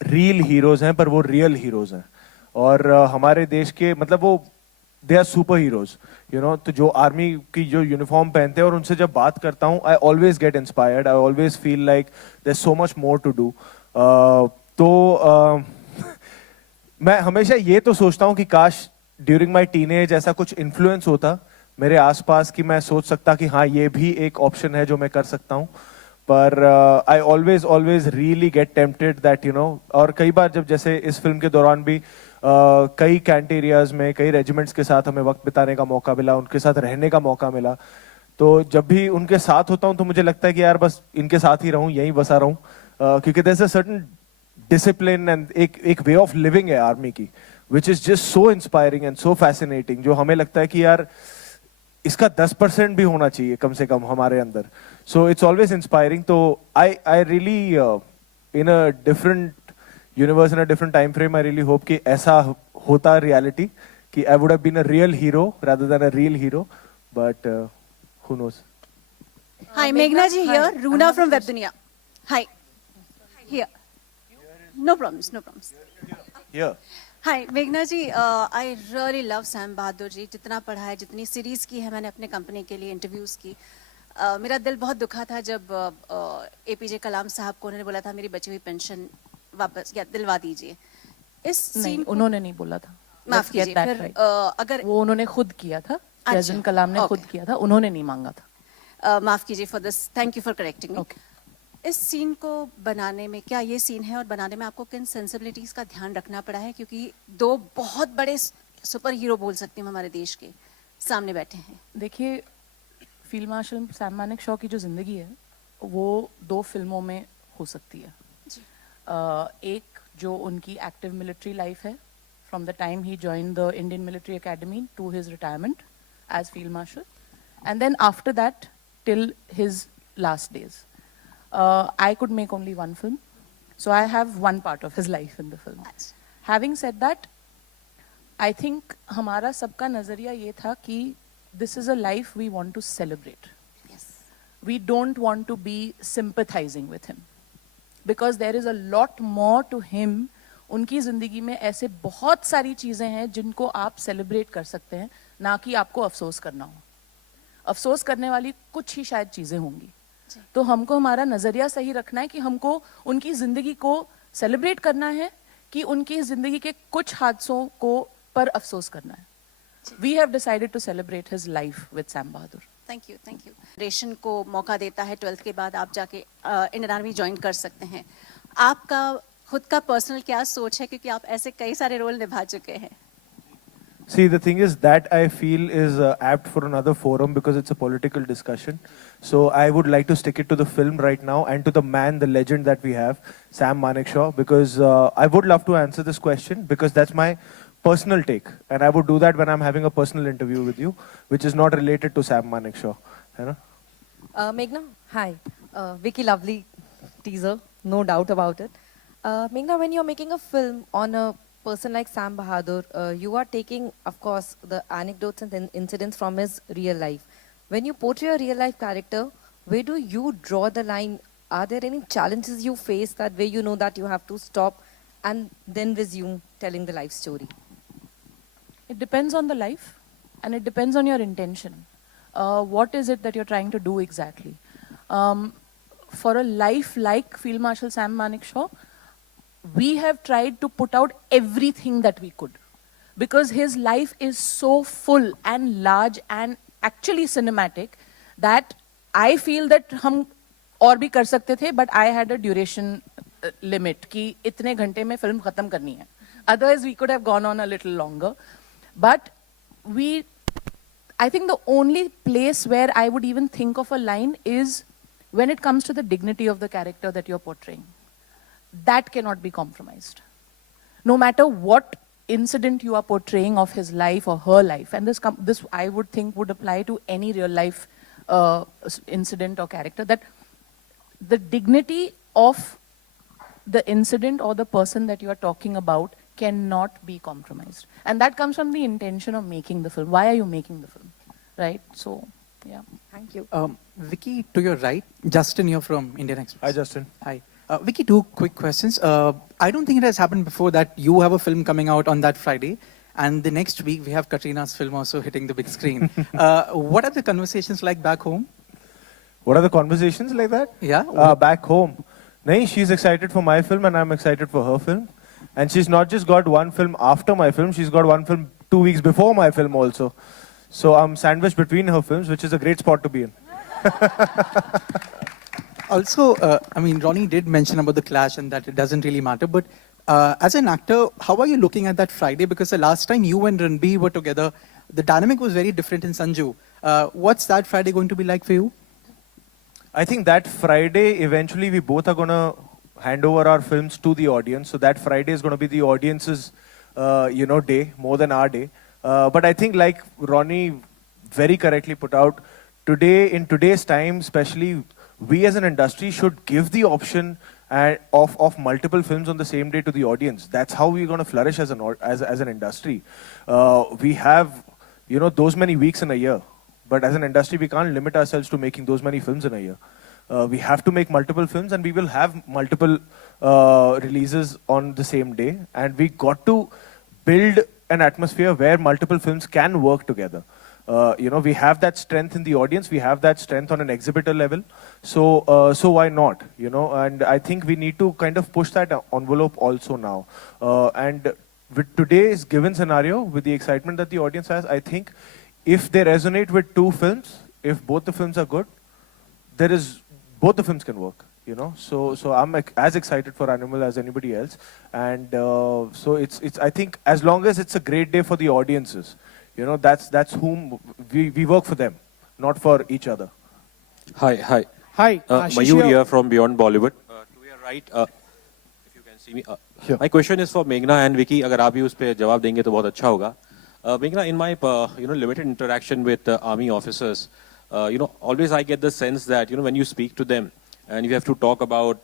रियल हीरोज हैं, पर वो रियल हीरोज हैं। और हमारे देश के मतलब वो they are super heroes, you know. तो जो आर्मी की जो यूनिफॉर्म पहनते हैं और उनसे जब बात करता हूँ, I always get inspired, I always feel like there is so much more to do. तो मैं हमेशा ये तो सोचता हूँ कि काश ड्यूरिंग माय टीनेज ऐसा कुछ इन्फ्लुएंस होता मेरे आसपास कि मैं सोच सकता कि हाँ ये भी एक ऑप्शन है जो मैं कर सकता हूँ, पर I always always really get tempted that you no, और कई बार जब जैसे इस फिल्म के दौरान भी कई कैंट एरियाज में कई रेजिमेंट्स के साथ हमें वक्त बिताने का मौका मिला, उनके साथ रहने का मौका मिला, तो जब भी उनके साथ होता हूँ तो मुझे लगता है कि यार बस इनके साथ ही रहूँ, यहीं बसा रहूँ, क्योंकि there is a certain discipline and एक वे ऑफ लिविंग है आर्मी की which is just so inspiring and so fascinating, जो हमें लगता है कि यार इसका 10% भी होना चाहिए कम से कम हमारे अंदर. So it's always inspiring. तो I really in a different universe in a different time frame I really hope कि ऐसा होता रियलिटी, कि I would have been a real hero rather than a real hero, but who knows. Hi, Meghna ji here, Runa from Web Dunia. Hi. Here. No problems, no problems. Yeah. Hi, Meghna ji, I really love Sam Bahadur ji. जितना पढ़ा है, जितनी series की है मैंने अपने company के लिए, इंटरव्यूज की, मेरा दिल बहुत दुखा था जब एपीजे कलाम साहब को उन्होंने बोला था मेरी बची हुई पेंशन वापस या दिलवा दीजिए. इस सीन उन्होंने नहीं बोला था. माफ कीजिए, फिर अगर वो उन्होंने खुद किया था, प्रेसिडेंट कलाम ने खुद किया था, उन्होंने नहीं मांगा था. माफ कीजिए for this, thank you for correcting me. इस सीन को बनाने में, क्या ये सीन है और बनाने में आपको किन सेंसिबिलिटीज का ध्यान रखना पड़ा है, क्योंकि दो बहुत बड़े सुपर हीरो बोल सकती हूँ हमारे देश के सामने बैठे हैं. देखिए, फील्ड मार्शल सैम मानेकशॉ की जो जिंदगी है वो 2 फिल्मों में हो सकती है. एक जो उनकी एक्टिव मिलिट्री लाइफ है, from the time he join the Indian Military Academy to his retirement as field marshal, and then after that till his last days. I could make only one film, so I have one part of his life in the film. Having said that, I think हमारा सबका नजरिया ये था कि this is a life we want to celebrate. Yes. We don't want to be sympathizing with him because there is a lot more to him. उनकी जिंदगी में ऐसे बहुत सारी चीजें हैं जिनको आप सेलिब्रेट कर सकते हैं, ना कि आपको अफसोस करना हो. अफसोस करने वाली कुछ ही शायद चीजें होंगी. तो हमको हमारा नजरिया सही रखना है कि हमको उनकी जिंदगी को सेलिब्रेट करना है कि उनकी जिंदगी के कुछ हादसों को पर अफसोस करना है. We have decided to celebrate his life with Sam Bahadur. Thank you, thank you. रेशन को मौका देता है 12th के बाद आप जाके इंडियन आर्मी ज्वाइन कर सकते हैं. आपका खुद का पर्सनल क्या सोच है, क्योंकि आप ऐसे कई सारे रोल निभा चुके हैं? See, the thing is that I feel is apt for another forum because it's a political discussion. So I would like to stick it to the film right now and to the man, the legend that we have, Sam Manekshaw, because I would love to answer this question because that's my personal take. And I would do that when I'm having a personal interview with you, which is not related to Sam Manekshaw. You know? Meghna, hi. Vicky, lovely teaser, no doubt about it. Meghna, when you're making a film on a person like Sam Bahadur, you are taking, of course, the anecdotes and incidents from his real life. When you portray a real life character, where do you draw the line? Are there any challenges you face that where you know that you have to stop and then resume telling the life story? It depends on the life and it depends on your intention. What is it that you're trying to do exactly? For a life like Field Marshal Sam Manekshaw, we have tried to put out everything that we could because his life is so full and large and actually cinematic that I feel that हम और भी कर सकते थे, but I had a duration limit कि इतने घंटे में फिल्म खत्म करनी है. Otherwise we could have gone on a little longer, but I think the only place where I would even think of a line is when it comes to the dignity of the character that you're portraying. That cannot be compromised. No matter what incident you are portraying of his life or her life, and this I would think would apply to any real life incident or character, that the dignity of the incident or the person that you are talking about cannot be compromised. And that comes from the intention of making the film. Why are you making the film? Right? So, yeah. Thank you. Vicky, to your right, Justin here from Indian Express. Hi, Justin. Hi. Vicky, 2 quick questions. I don't think it has happened before that you have a film coming out on that Friday, and the next week we have Katrina's film also hitting the big screen. What are the conversations like back home? What are the conversations like that? Yeah. Back home. No, she's excited for my film and I'm excited for her film. And she's not just got one film after my film, she's got one film 2 weeks before my film also. So I'm sandwiched between her films, which is a great spot to be in. Also, I mean, Ronnie did mention about the clash and that it doesn't really matter, but as an actor, how are you looking at that Friday? Because the last time you and Ranbir were together, the dynamic was very different in Sanju. What's that Friday going to be like for you? I think that Friday, eventually we both are going to hand over our films to the audience. So that Friday is going to be the audience's, day, more than our day. But I think like Ronnie very correctly put out, today, in today's time, especially, we as an industry should give the option of multiple films on the same day to the audience. That's how we're going to flourish as an industry. We have, those many weeks in a year. But as an industry, we can't limit ourselves to making those many films in a year. We have to make multiple films and we will have multiple releases on the same day. And we got to build an atmosphere where multiple films can work together. We have that strength in the audience. We have that strength on an exhibitor level. So why not? And I think we need to kind of push that envelope also now. And with today's given scenario, with the excitement that the audience has, I think if they resonate with two films, if both the films are good, both the films can work. So I'm as excited for Animal as anybody else, and so it's I think as long as it's a great day for the audiences, that's whom we work for them, not for each other. Hi. Hi, Mayur here from Beyond Bollywood. To your right, if you can see me. Sure. My question is for Meghna and Vicky. अगर आप भी उस पे जवाब देंगे तो बहुत अच्छा होगा. Meghna, in my limited interaction with army officers, always I get the sense that when you speak to them and you have to talk about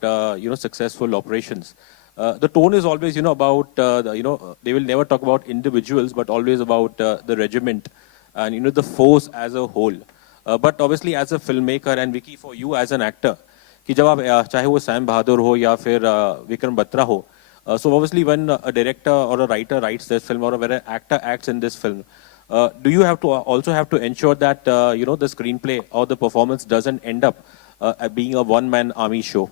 successful operations, the tone is always about they will never talk about individuals but always about the regiment and the force as a whole. But obviously as a filmmaker and Vicky, for you as an actor, कि जब आप चाहे वो Sam बहादुर हो या फिर विक्रम बत्रा हो, so obviously when a director or a writer writes this film or when an actor acts in this film, do you also have to ensure that the screenplay or the performance doesn't end up being a one-man army show?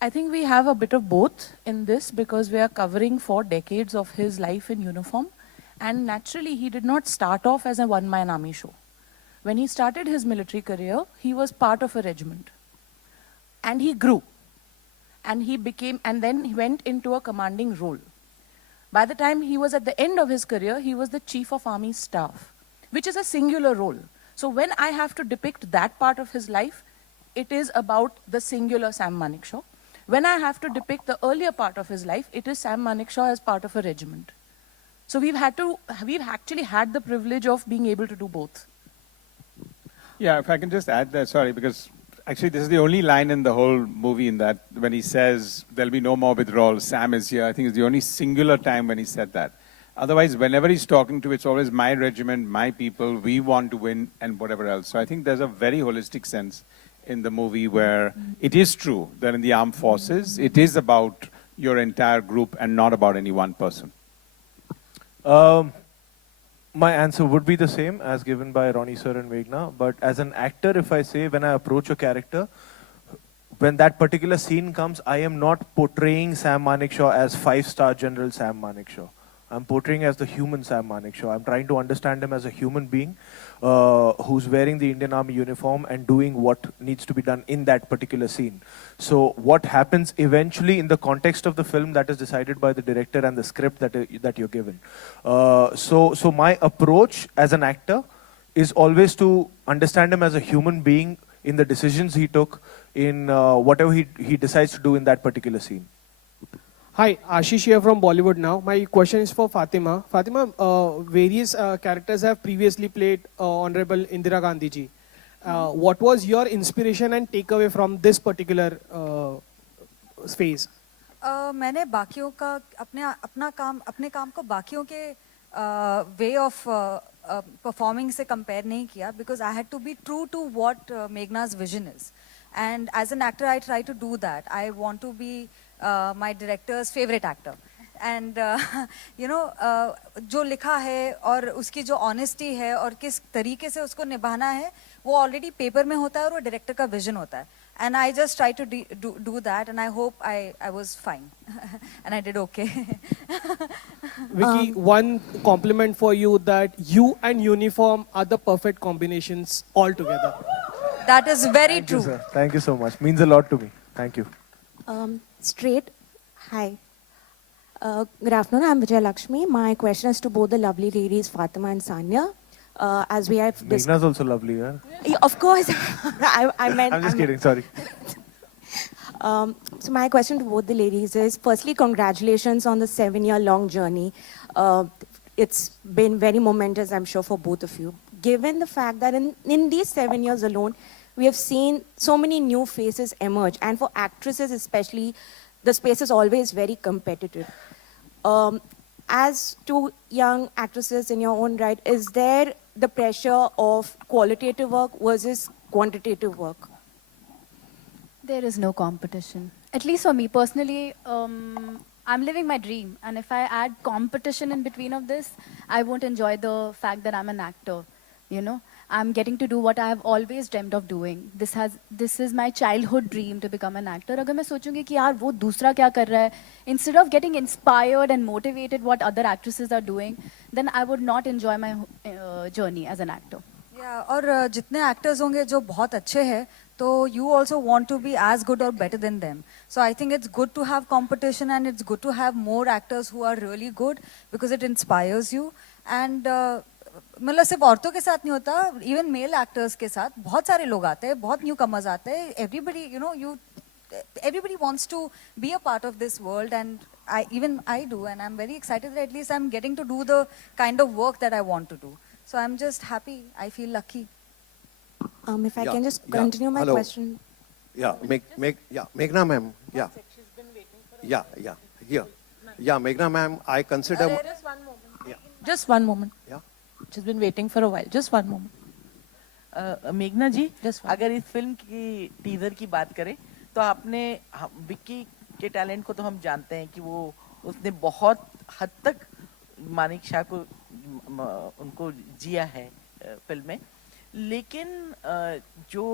I think we have a bit of both in this because we are covering 4 decades of his life in uniform, and naturally he did not start off as a one-man army show. When he started his military career, he was part of a regiment and he grew. And then he went into a commanding role. By the time he was at the end of his career, he was the chief of army staff, which is a singular role. So when I have to depict that part of his life, it is about the singular Sam Manekshaw. When I have to depict the earlier part of his life, it is Sam Manekshaw as part of a regiment. So we've actually had the privilege of being able to do both. Yeah, if I can just add that, sorry, because actually, this is the only line in the whole movie in that when he says, there'll be no more withdrawal, Sam is here. I think it's the only singular time when he said that. Otherwise, whenever he's talking to, it's always my regiment, my people, we want to win, and whatever else. So I think there's a very holistic sense in the movie where it is true that in the armed forces, it is about your entire group and not about any one person. My answer would be the same as given by Ronnie sir and Meghna, but as an actor, if I say when I approach a character, when that particular scene comes, I am not portraying Sam Manekshaw as 5-star General Sam Manekshaw. I'm portraying as the human Sam Manekshaw. I'm trying to understand him as a human being who's wearing the Indian Army uniform and doing what needs to be done in that particular scene. So what happens eventually in the context of the film, that is decided by the director and the script that you're given. So my approach as an actor is always to understand him as a human being in the decisions he took, in whatever he decides to do in that particular scene. Hi, Ashish here from Bollywood now. My question is for Fatima. Fatima, various characters have previously played Honorable Indira Gandhi ji. What was your inspiration and takeaway from this particular phase? मैंने बाकियों का अपने काम को बाकियों के way of performing से compare नहीं किया, because I had to be true to what Meghna's vision is. And as an actor, I try to do that. I want to be my director's favorite actor. And जो लिखा है और उसकी जो honesty है और किस तरीके से उसको निभाना है, वो already paper में होता है और वो director का vision होता है. and I just tried to do that, and I hope I was fine, and I did okay. Vicky, one compliment for you, that you and uniform are the perfect combinations altogether. That is very Thank true. you, sir. Thank you so much. Means a lot to me. Thank you. Straight. Hi. Good afternoon. I'm Vijay Lakshmi. My question is to both the lovely ladies, Fatima and Sanya. As we have Meghna's also lovely, yeah? Of course. I meant. I'm just kidding. Sorry. So my question to both the ladies is, firstly, congratulations on the 7-year-long journey. It's been very momentous, I'm sure, for both of you. Given the fact that in these 7 years alone, we have seen so many new faces emerge, and for actresses especially, the space is always very competitive. As two young actresses in your own right, is there the pressure of qualitative work versus quantitative work? There is no competition. At least for me personally, I'm living my dream. And if I add competition in between of this, I won't enjoy the fact that I'm an actor. You know, I'm getting to do what I have always dreamt of doing. This is my childhood dream to become an actor. अगर मैं सोचूंगी कि यार वो दूसरा क्या कर रहा है, instead of getting inspired and motivated what other actresses are doing, then I would not enjoy my journey as an actor. Yeah, और जितने actors होंगे जो बहुत अच्छे हैं, तो you also want to be as good or better than them. So I think it's good to have competition, and it's good to have more actors who are really good, because it inspires you. And मतलब सिर्फ औरतों के साथ नहीं होता, even male actors के साथ बहुत सारे लोग आते हैं, बहुत न्यू कमर्स आते हैं. Everybody wants to be a part of this world, and I do, and I'm very excited that at least I'm getting to do the kind of work that I want to do. So I'm just happy. I feel lucky. If I can just continue my question. Yeah, Meghna ma'am. Yeah. Yeah. Here. Yeah, Meghna ma'am, I consider. Just one moment. Yeah. Just one moment. Yeah. She's been waiting for a while. Just one moment. मेघना जी, अगर इस film की teaser की बात करें तो आपने विक्की के टैलेंट को तो हम जानते हैं कि वो उसने बहुत हद तक मानिक शाह को उनको जिया है फिल्म में, लेकिन जो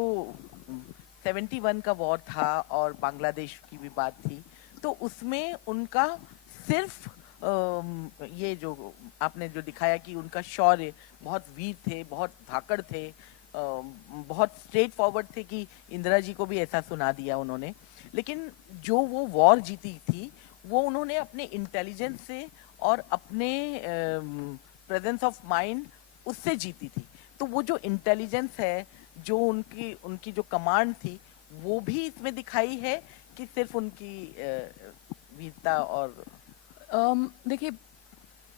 71 का वॉर था और बांग्लादेश की भी बात थी, तो उसमें उनका सिर्फ ये जो आपने जो दिखाया कि उनका शौर्य, बहुत वीर थे, बहुत धाकड़ थे, बहुत स्ट्रेट फॉरवर्ड थे कि इंदिरा जी को भी ऐसा सुना दिया उन्होंने, लेकिन जो वो वॉर जीती थी वो उन्होंने अपने इंटेलिजेंस से और अपने प्रेजेंस ऑफ माइंड उससे जीती थी. तो वो जो इंटेलिजेंस है, जो उनकी जो कमांड थी, वो भी इसमें दिखाई है कि सिर्फ उनकी वीरता और देखिए,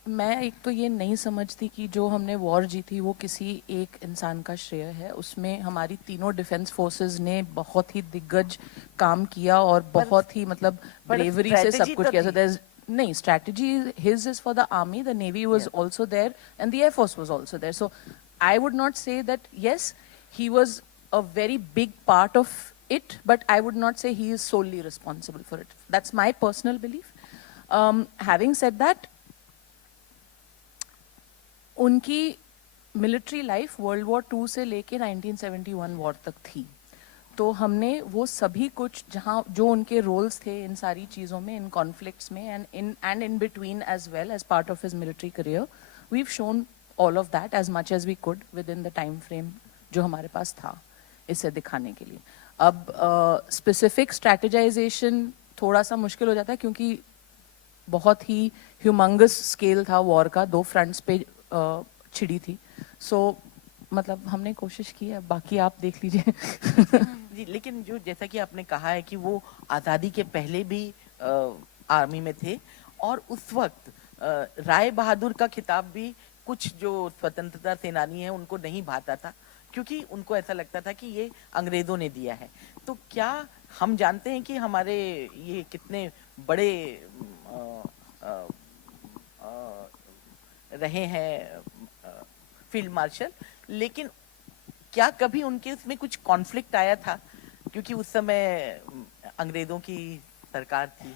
मैं एक तो ये नहीं समझती कि जो हमने वॉर जीती वो किसी एक इंसान का श्रेय है. उसमें हमारी तीनों डिफेंस फोर्सेस ने बहुत ही दिग्गज काम किया और बहुत ही मतलब ब्रेवरी से सब कुछ किया. So नहीं, strategy his is for the army, the navy was also there, and the air force was also there. So I would not say that yes, he was a very big part of it, but I would not say he is solely responsible for it. That's my personal belief. Having said that, उनकी military life world war 2 से लेके 1971 war तक थी. तो हमने वो सभी कुछ जहाँ जो उनके रोल्स थे इन सारी चीज़ों में, इन कॉन्फ्लिक्ट्स में and in between as well as part of his military career, we shown all of that as much as we could within the time frame जो हमारे पास था इसे दिखाने के लिए. अब स्पेसिफिक स्ट्रैटेजाइजेशन थोड़ा सा मुश्किल हो जाता है क्योंकि बहुत ही ह्यूमंगस स्केल था वॉर का, 2 फ्रंट्स पे छिड़ी थी. सो मतलब हमने कोशिश की है, बाकी आप देख लीजिए. जी, लेकिन जो जैसा कि आपने कहा है कि वो आज़ादी के पहले भी आर्मी में थे और उस वक्त राय बहादुर का खिताब भी कुछ जो स्वतंत्रता सेनानी हैं उनको नहीं भाता था, क्योंकि उनको ऐसा लगता था कि ये अंग्रेजों ने दिया है. तो क्या हम जानते हैं कि हमारे ये कितने बड़े रहे हैं फील्ड मार्शल, लेकिन क्या कभी उनके उसमें कुछ कॉन्फ्लिक्ट आया था, क्योंकि उस समय अंग्रेजों की सरकार थी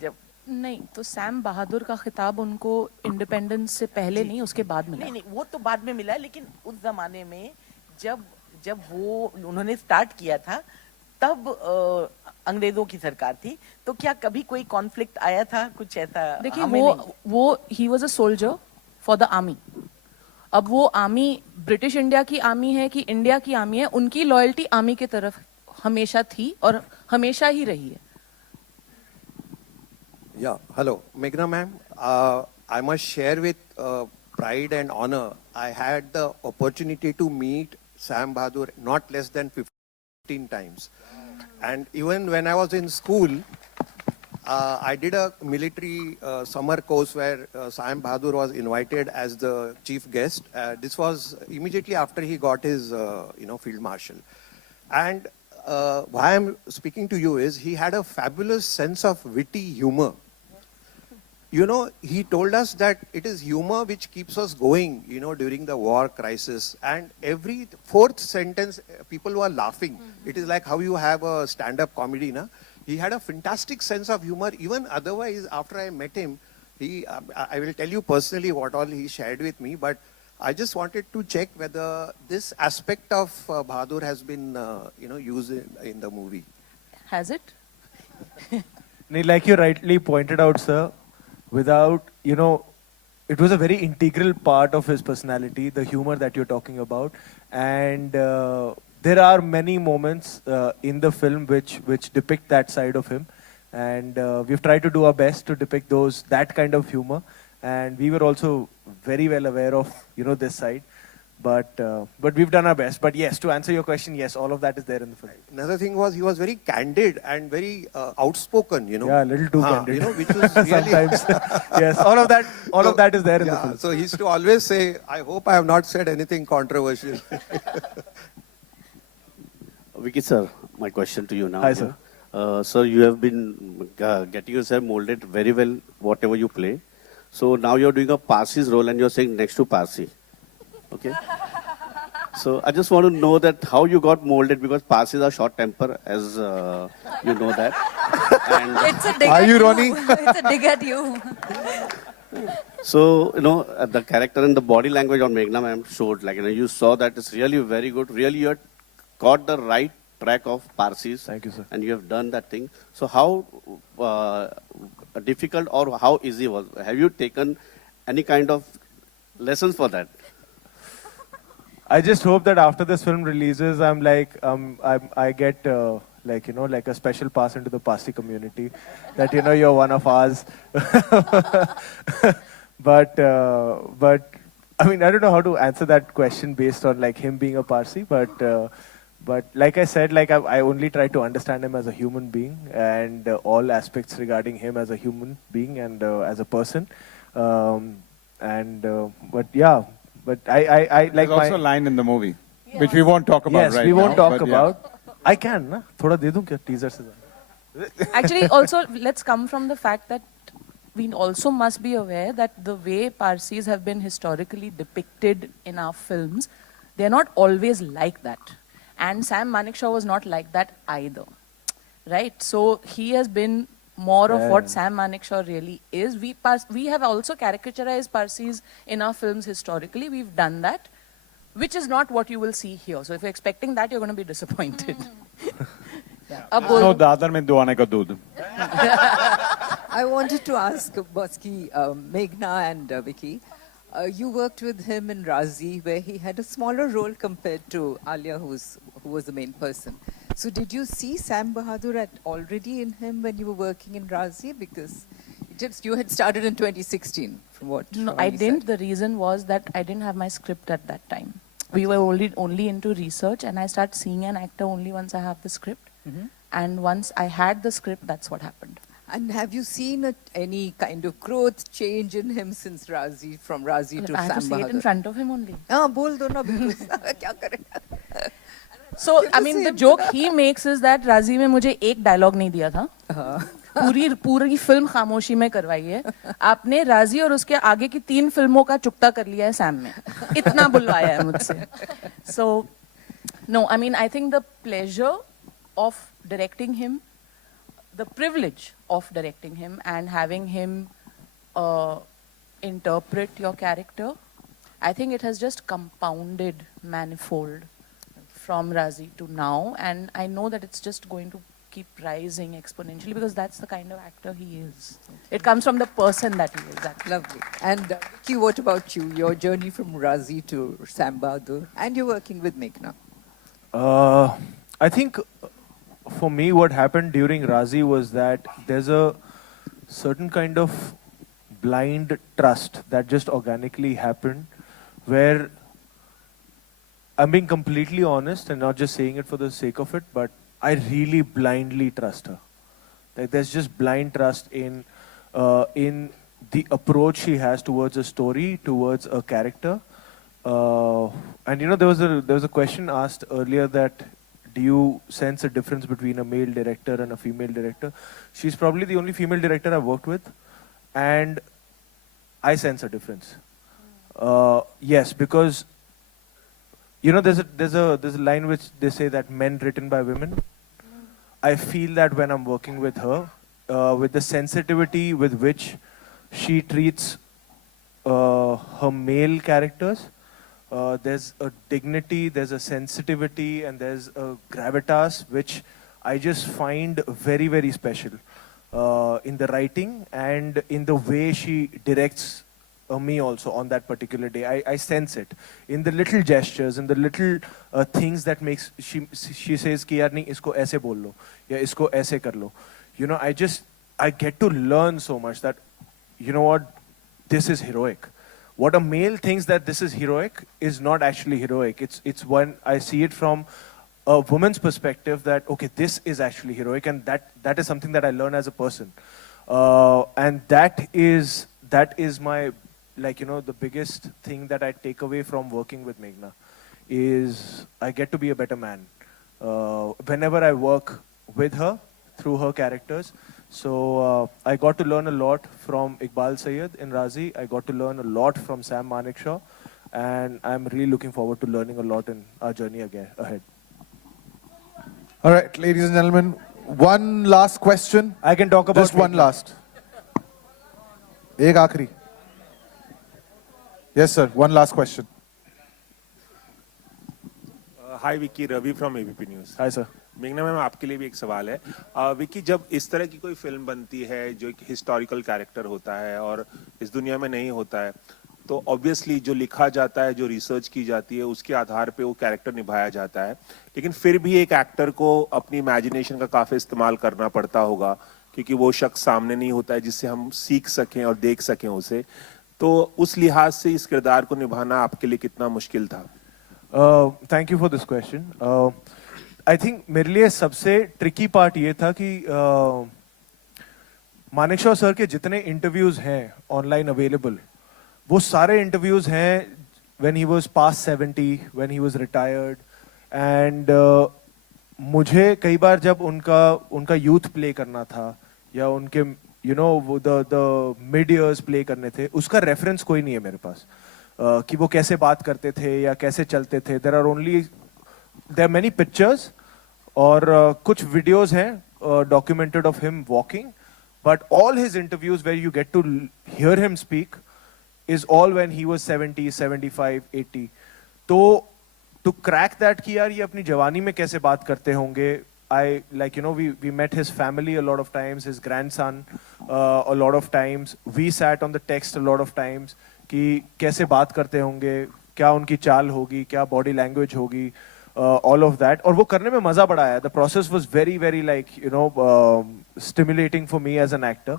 जब. नहीं, तो सैम बहादुर का खिताब उनको इंडिपेंडेंस से पहले नहीं, उसके बाद मिला. नहीं, वो तो बाद में मिला, लेकिन उस जमाने में जब वो उन्होंने स्टार्ट किया था तब अंग्रेजों की सरकार थी, तो क्या कभी कोई कॉन्फ्लिक्ट आया था कुछ ऐसा? देखिए हमें वो he was a soldier for the army. अब वो आर्मी ब्रिटिश इंडिया की आर्मी है कि इंडिया की आर्मी है, उनकी लॉयल्टी आर्मी की तरफ हमेशा थी और हमेशा ही रही है. Yeah, hello, Meghna ma'am. I must share with pride and honor. I had the opportunity to meet Sam Bahadur not less than 15 times. And even when I was in school, I did a military summer course where Sam Bahadur was invited as the chief guest. This was immediately after he got his, field marshal. And why I'm speaking to you is he had a fabulous sense of witty humor. You know, he told us that it is humor which keeps us going, during the war crisis. And every fourth sentence, people were laughing. It is like how you have a stand-up comedy, na? He had a fantastic sense of humor. Even otherwise, after I met him, I will tell you personally what all he shared with me, but I just wanted to check whether this aspect of Bahadur has been, used in the movie. Has it? Like you rightly pointed out, sir, without, it was a very integral part of his personality, the humor that you're talking about. And there are many moments in the film which depict that side of him. And we've tried to do our best to depict that kind of humor. And we were also very well aware of, this side. But we've done our best. But yes, to answer your question, yes, all of that is there in the film. Another thing was he was very candid and very outspoken, Yeah, a little too candid. Which was really Sometimes. Yes, all of that is there in the film. So he used to always say, I hope I have not said anything controversial. Vicky sir, my question to you now. Hi, sir. Sir, you have been getting yourself molded very well, whatever you play. So now you're doing a Parsi's role and you're saying next to Parsi. Okay. So I just want to know that how you got molded, because Parsis are short temper, as you know that. And It's a dig Are at you, Ronnie? It's a dig at you. so, the character and the body language on Meghna ma'am showed, like, you saw that it's really very good. Really, you had caught the right track of Parsis. Thank you, sir. And you have done that thing. So how difficult or how easy was? Have you taken any kind of lessons for that? I just hope that after this film releases, I get like a special pass into the Parsi community, that you're one of ours. but I mean, I don't know how to answer that question based on like him being a Parsi, but like I said, like I only try to understand him as a human being and all aspects regarding him as a human being and as a person. But yeah. But I like There's also a line in the movie, which we won't talk about yes, right now. we won't talk but about. I can, na? Thoda de dun kya teaser se? Actually, also, let's come from the fact that we also must be aware that the way Parsis have been historically depicted in our films, they're not always like that. And Sam Manekshaw was not like that either. Right? So he has been more of what Sam Manekshaw really is. We have also caricaturized Parsis in our films historically. We've done that, which is not what you will see here. So if you're expecting that, you're going to be disappointed. No, Dadar में दुआने का दूध. I wanted to ask Boski, Meghna and Vicky, you worked with him in Razi, where he had a smaller role compared to Alia, who was the main person. So did you see Sam Bahadur already in him when you were working in Razi? Because you had started in 2016, from what No, Ronnie I didn't. said. The reason was that I didn't have my script at that time. We were only into research, and I started seeing an actor only once I have the script. And once I had the script, that's what happened. And have you seen any kind of growth change in him since Razi, from Razi to I have Sam to say it in Bahadur? front of him only. हाँ बोल दो ना because क्या करें? So, I mean, the joke he makes is that Razi में मुझे एक dialogue नहीं दिया था. पूरी फिल्म खामोशी में करवाई है. आपने राजी और उसके आगे की 3 फिल्मों का चुकता कर लिया है सैम में. इतना बुलवाया है मुझसे. So, no, I mean, I think the pleasure of directing him, the privilege of directing him and having him interpret your character, I think it has just compounded manifold from Razi to now, and I know that it's just going to keep rising exponentially because that's the kind of actor he is. It comes from the person that he is. Actually. Lovely. And Vicky, what about you? Your journey from Razi to Sam Bahadur, and you're working with Meghna. I think for me, what happened during Razi was that there's a certain kind of blind trust that just organically happened, where I'm being completely honest and not just saying it for the sake of it, but I really blindly trust her. Like there's just blind trust in the approach she has towards a story, towards a character. And you know, there was a question asked earlier that do you sense a difference between a male director and a female director? She's probably the only female director I've worked with, and I sense a difference. Yes, because you know, there's a line which they say that men written by women. I feel that when I'm working with her, with the sensitivity with which she treats her male characters, there's a dignity, there's a sensitivity, and there's a gravitas which I just find very, very special in the writing and in the way she directs me also on that particular day. I sense it in the little gestures, in the little things that makes she says कि यार नहीं इसको ऐसे बोल लो या इसको ऐसे कर लो. You know, I get to learn so much that, you know what, this is heroic. What a male thinks that this is heroic is not actually heroic. It's when I see it from a woman's perspective that, okay, this is actually heroic, and that is something that I learn as a person. And that is my, like, you know, the biggest thing that I take away from working with Meghna is I get to be a better man whenever I work with her through her characters. So I got to learn a lot from Iqbal Syed in Razi. I got to learn a lot from Sam Manekshaw, and I'm really looking forward to learning a lot in our journey ahead. All right, ladies and gentlemen, one last question. I can talk about just one last. एक आखिरी. Yes, sir. One last question. Hi, Vicky. Ravi from ABP News. Hi, sir. मेघना ma'am, आपके लिए भी एक सवाल है. विकी, जब इस तरह की कोई फिल्म बनती है जो एक हिस्टोरिकल कैरेक्टर होता है और इस दुनिया में नहीं होता है, तो ऑब्वियसली जो लिखा जाता है, जो रिसर्च की जाती है, उसके आधार पे वो कैरेक्टर निभाया जाता है. लेकिन फिर भी एक एक्टर को अपनी इमेजिनेशन का काफी इस्तेमाल करना पड़ता होगा, क्योंकि वो शख्स सामने नहीं होता है जिससे हम सीख सकें और देख सकें उसे. तो उस लिहाज से इस किरदार को निभाना आपके लिए कितना मुश्किल था? Thank you for this question. I think मेरे लिए सबसे ट्रिकी पार्ट ये था कि मानेकशॉ सर के जितने इंटरव्यूज हैं ऑनलाइन अवेलेबल, वो सारे इंटरव्यूज हैं when he was past 70, when he was retired, and मुझे कई बार जब उनका यूथ प्ले करना था या उनके वो द मिड इयर्स प्ले करने थे, उसका रेफरेंस कोई नहीं है मेरे पास कि वो कैसे बात करते थे या कैसे चलते थे. देयर आर मेनी पिक्चर्स और कुछ वीडियोस हैं documented of him walking, but all his interviews where you get to hear him speak is all when he was 70, 75, 80. तो to crack that कि यार ये अपनी जवानी में कैसे बात करते होंगे, we met his family a lot of times, his grandson a lot of times. We sat on the text a lot of times कि कैसे बात करते होंगे, क्या उनकी चाल होगी, क्या body language होगी, all of that. और वो करने में मजा बड़ा आया. The process was very, very stimulating for me as an actor.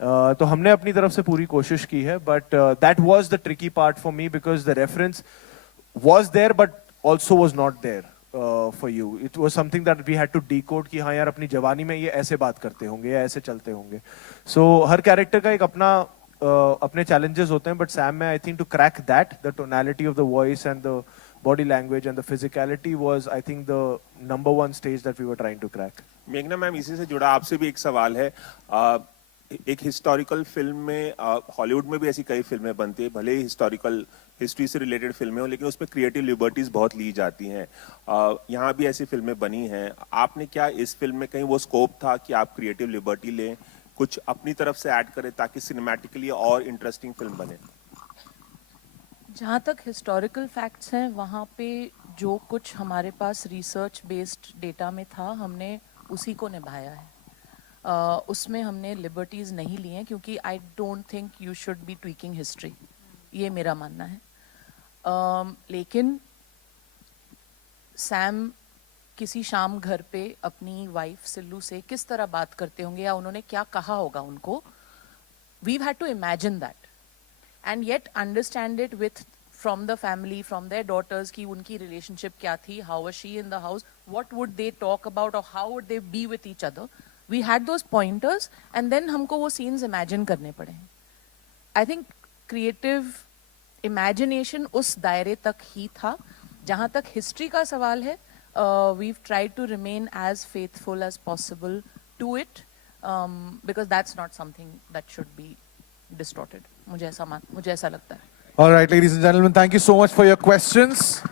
तो हमने अपनी तरफ से पूरी कोशिश की है, but that was the tricky part for me because the reference was there but also was not there for you. It was something that we had to decode कि हाँ यार अपनी जवानी में ये ऐसे बात करते होंगे या ऐसे चलते होंगे. So हर कैरेक्टर का एक अपने challenges होते हैं, but Sam में I think to crack that, the tonality of the voice and the body language and the physicality was I think the number one stage that we were trying to crack. मेघना ma'am, इसी से जुड़ा आपसे भी एक सवाल है. एक हिस्टोरिकल फिल्म में, हॉलीवुड में भी ऐसी कई फिल्में बनती है, भले ही हिस्टोरिकल हिस्ट्री से रिलेटेड फिल्में हो, लेकिन उसमें क्रिएटिव लिबर्टीज बहुत ली जाती हैं. यहाँ भी ऐसी फिल्में बनी हैं. आपने क्या इस फिल्म में कहीं वो स्कोप था कि आप क्रिएटिव लिबर्टी लें, कुछ अपनी तरफ से ऐड करें ताकि सिनेमैटिकली और इंटरेस्टिंग फिल्म बने? जहाँ तक हिस्टोरिकल फैक्ट्स हैं, वहाँ पे जो कुछ हमारे पास रिसर्च बेस्ड डेटा में था हमने उसी को निभाया है. उसमें हमने लिबर्टीज नहीं लिए हैं क्योंकि I don't think you should be tweaking history, ये मेरा मानना है. लेकिन सैम किसी शाम घर पे अपनी वाइफ सिल्लू से किस तरह बात करते होंगे या उन्होंने क्या कहा होगा उनको, we've had to imagine that and yet understand it with from the family, from their daughters कि उनकी relationship क्या थी, how was she in the house, what would they talk about or how would they be with each other. We had those pointers and then हमको वो scenes imagine करने पड़े. I think creative imagination उस दायरे तक ही था. जहाँ तक history का सवाल है, we've tried to remain as faithful as possible to it. Because that's not something that should be distorted. मुझे ऐसा लगता है. All right, ladies and gentlemen, thank you so much for your questions.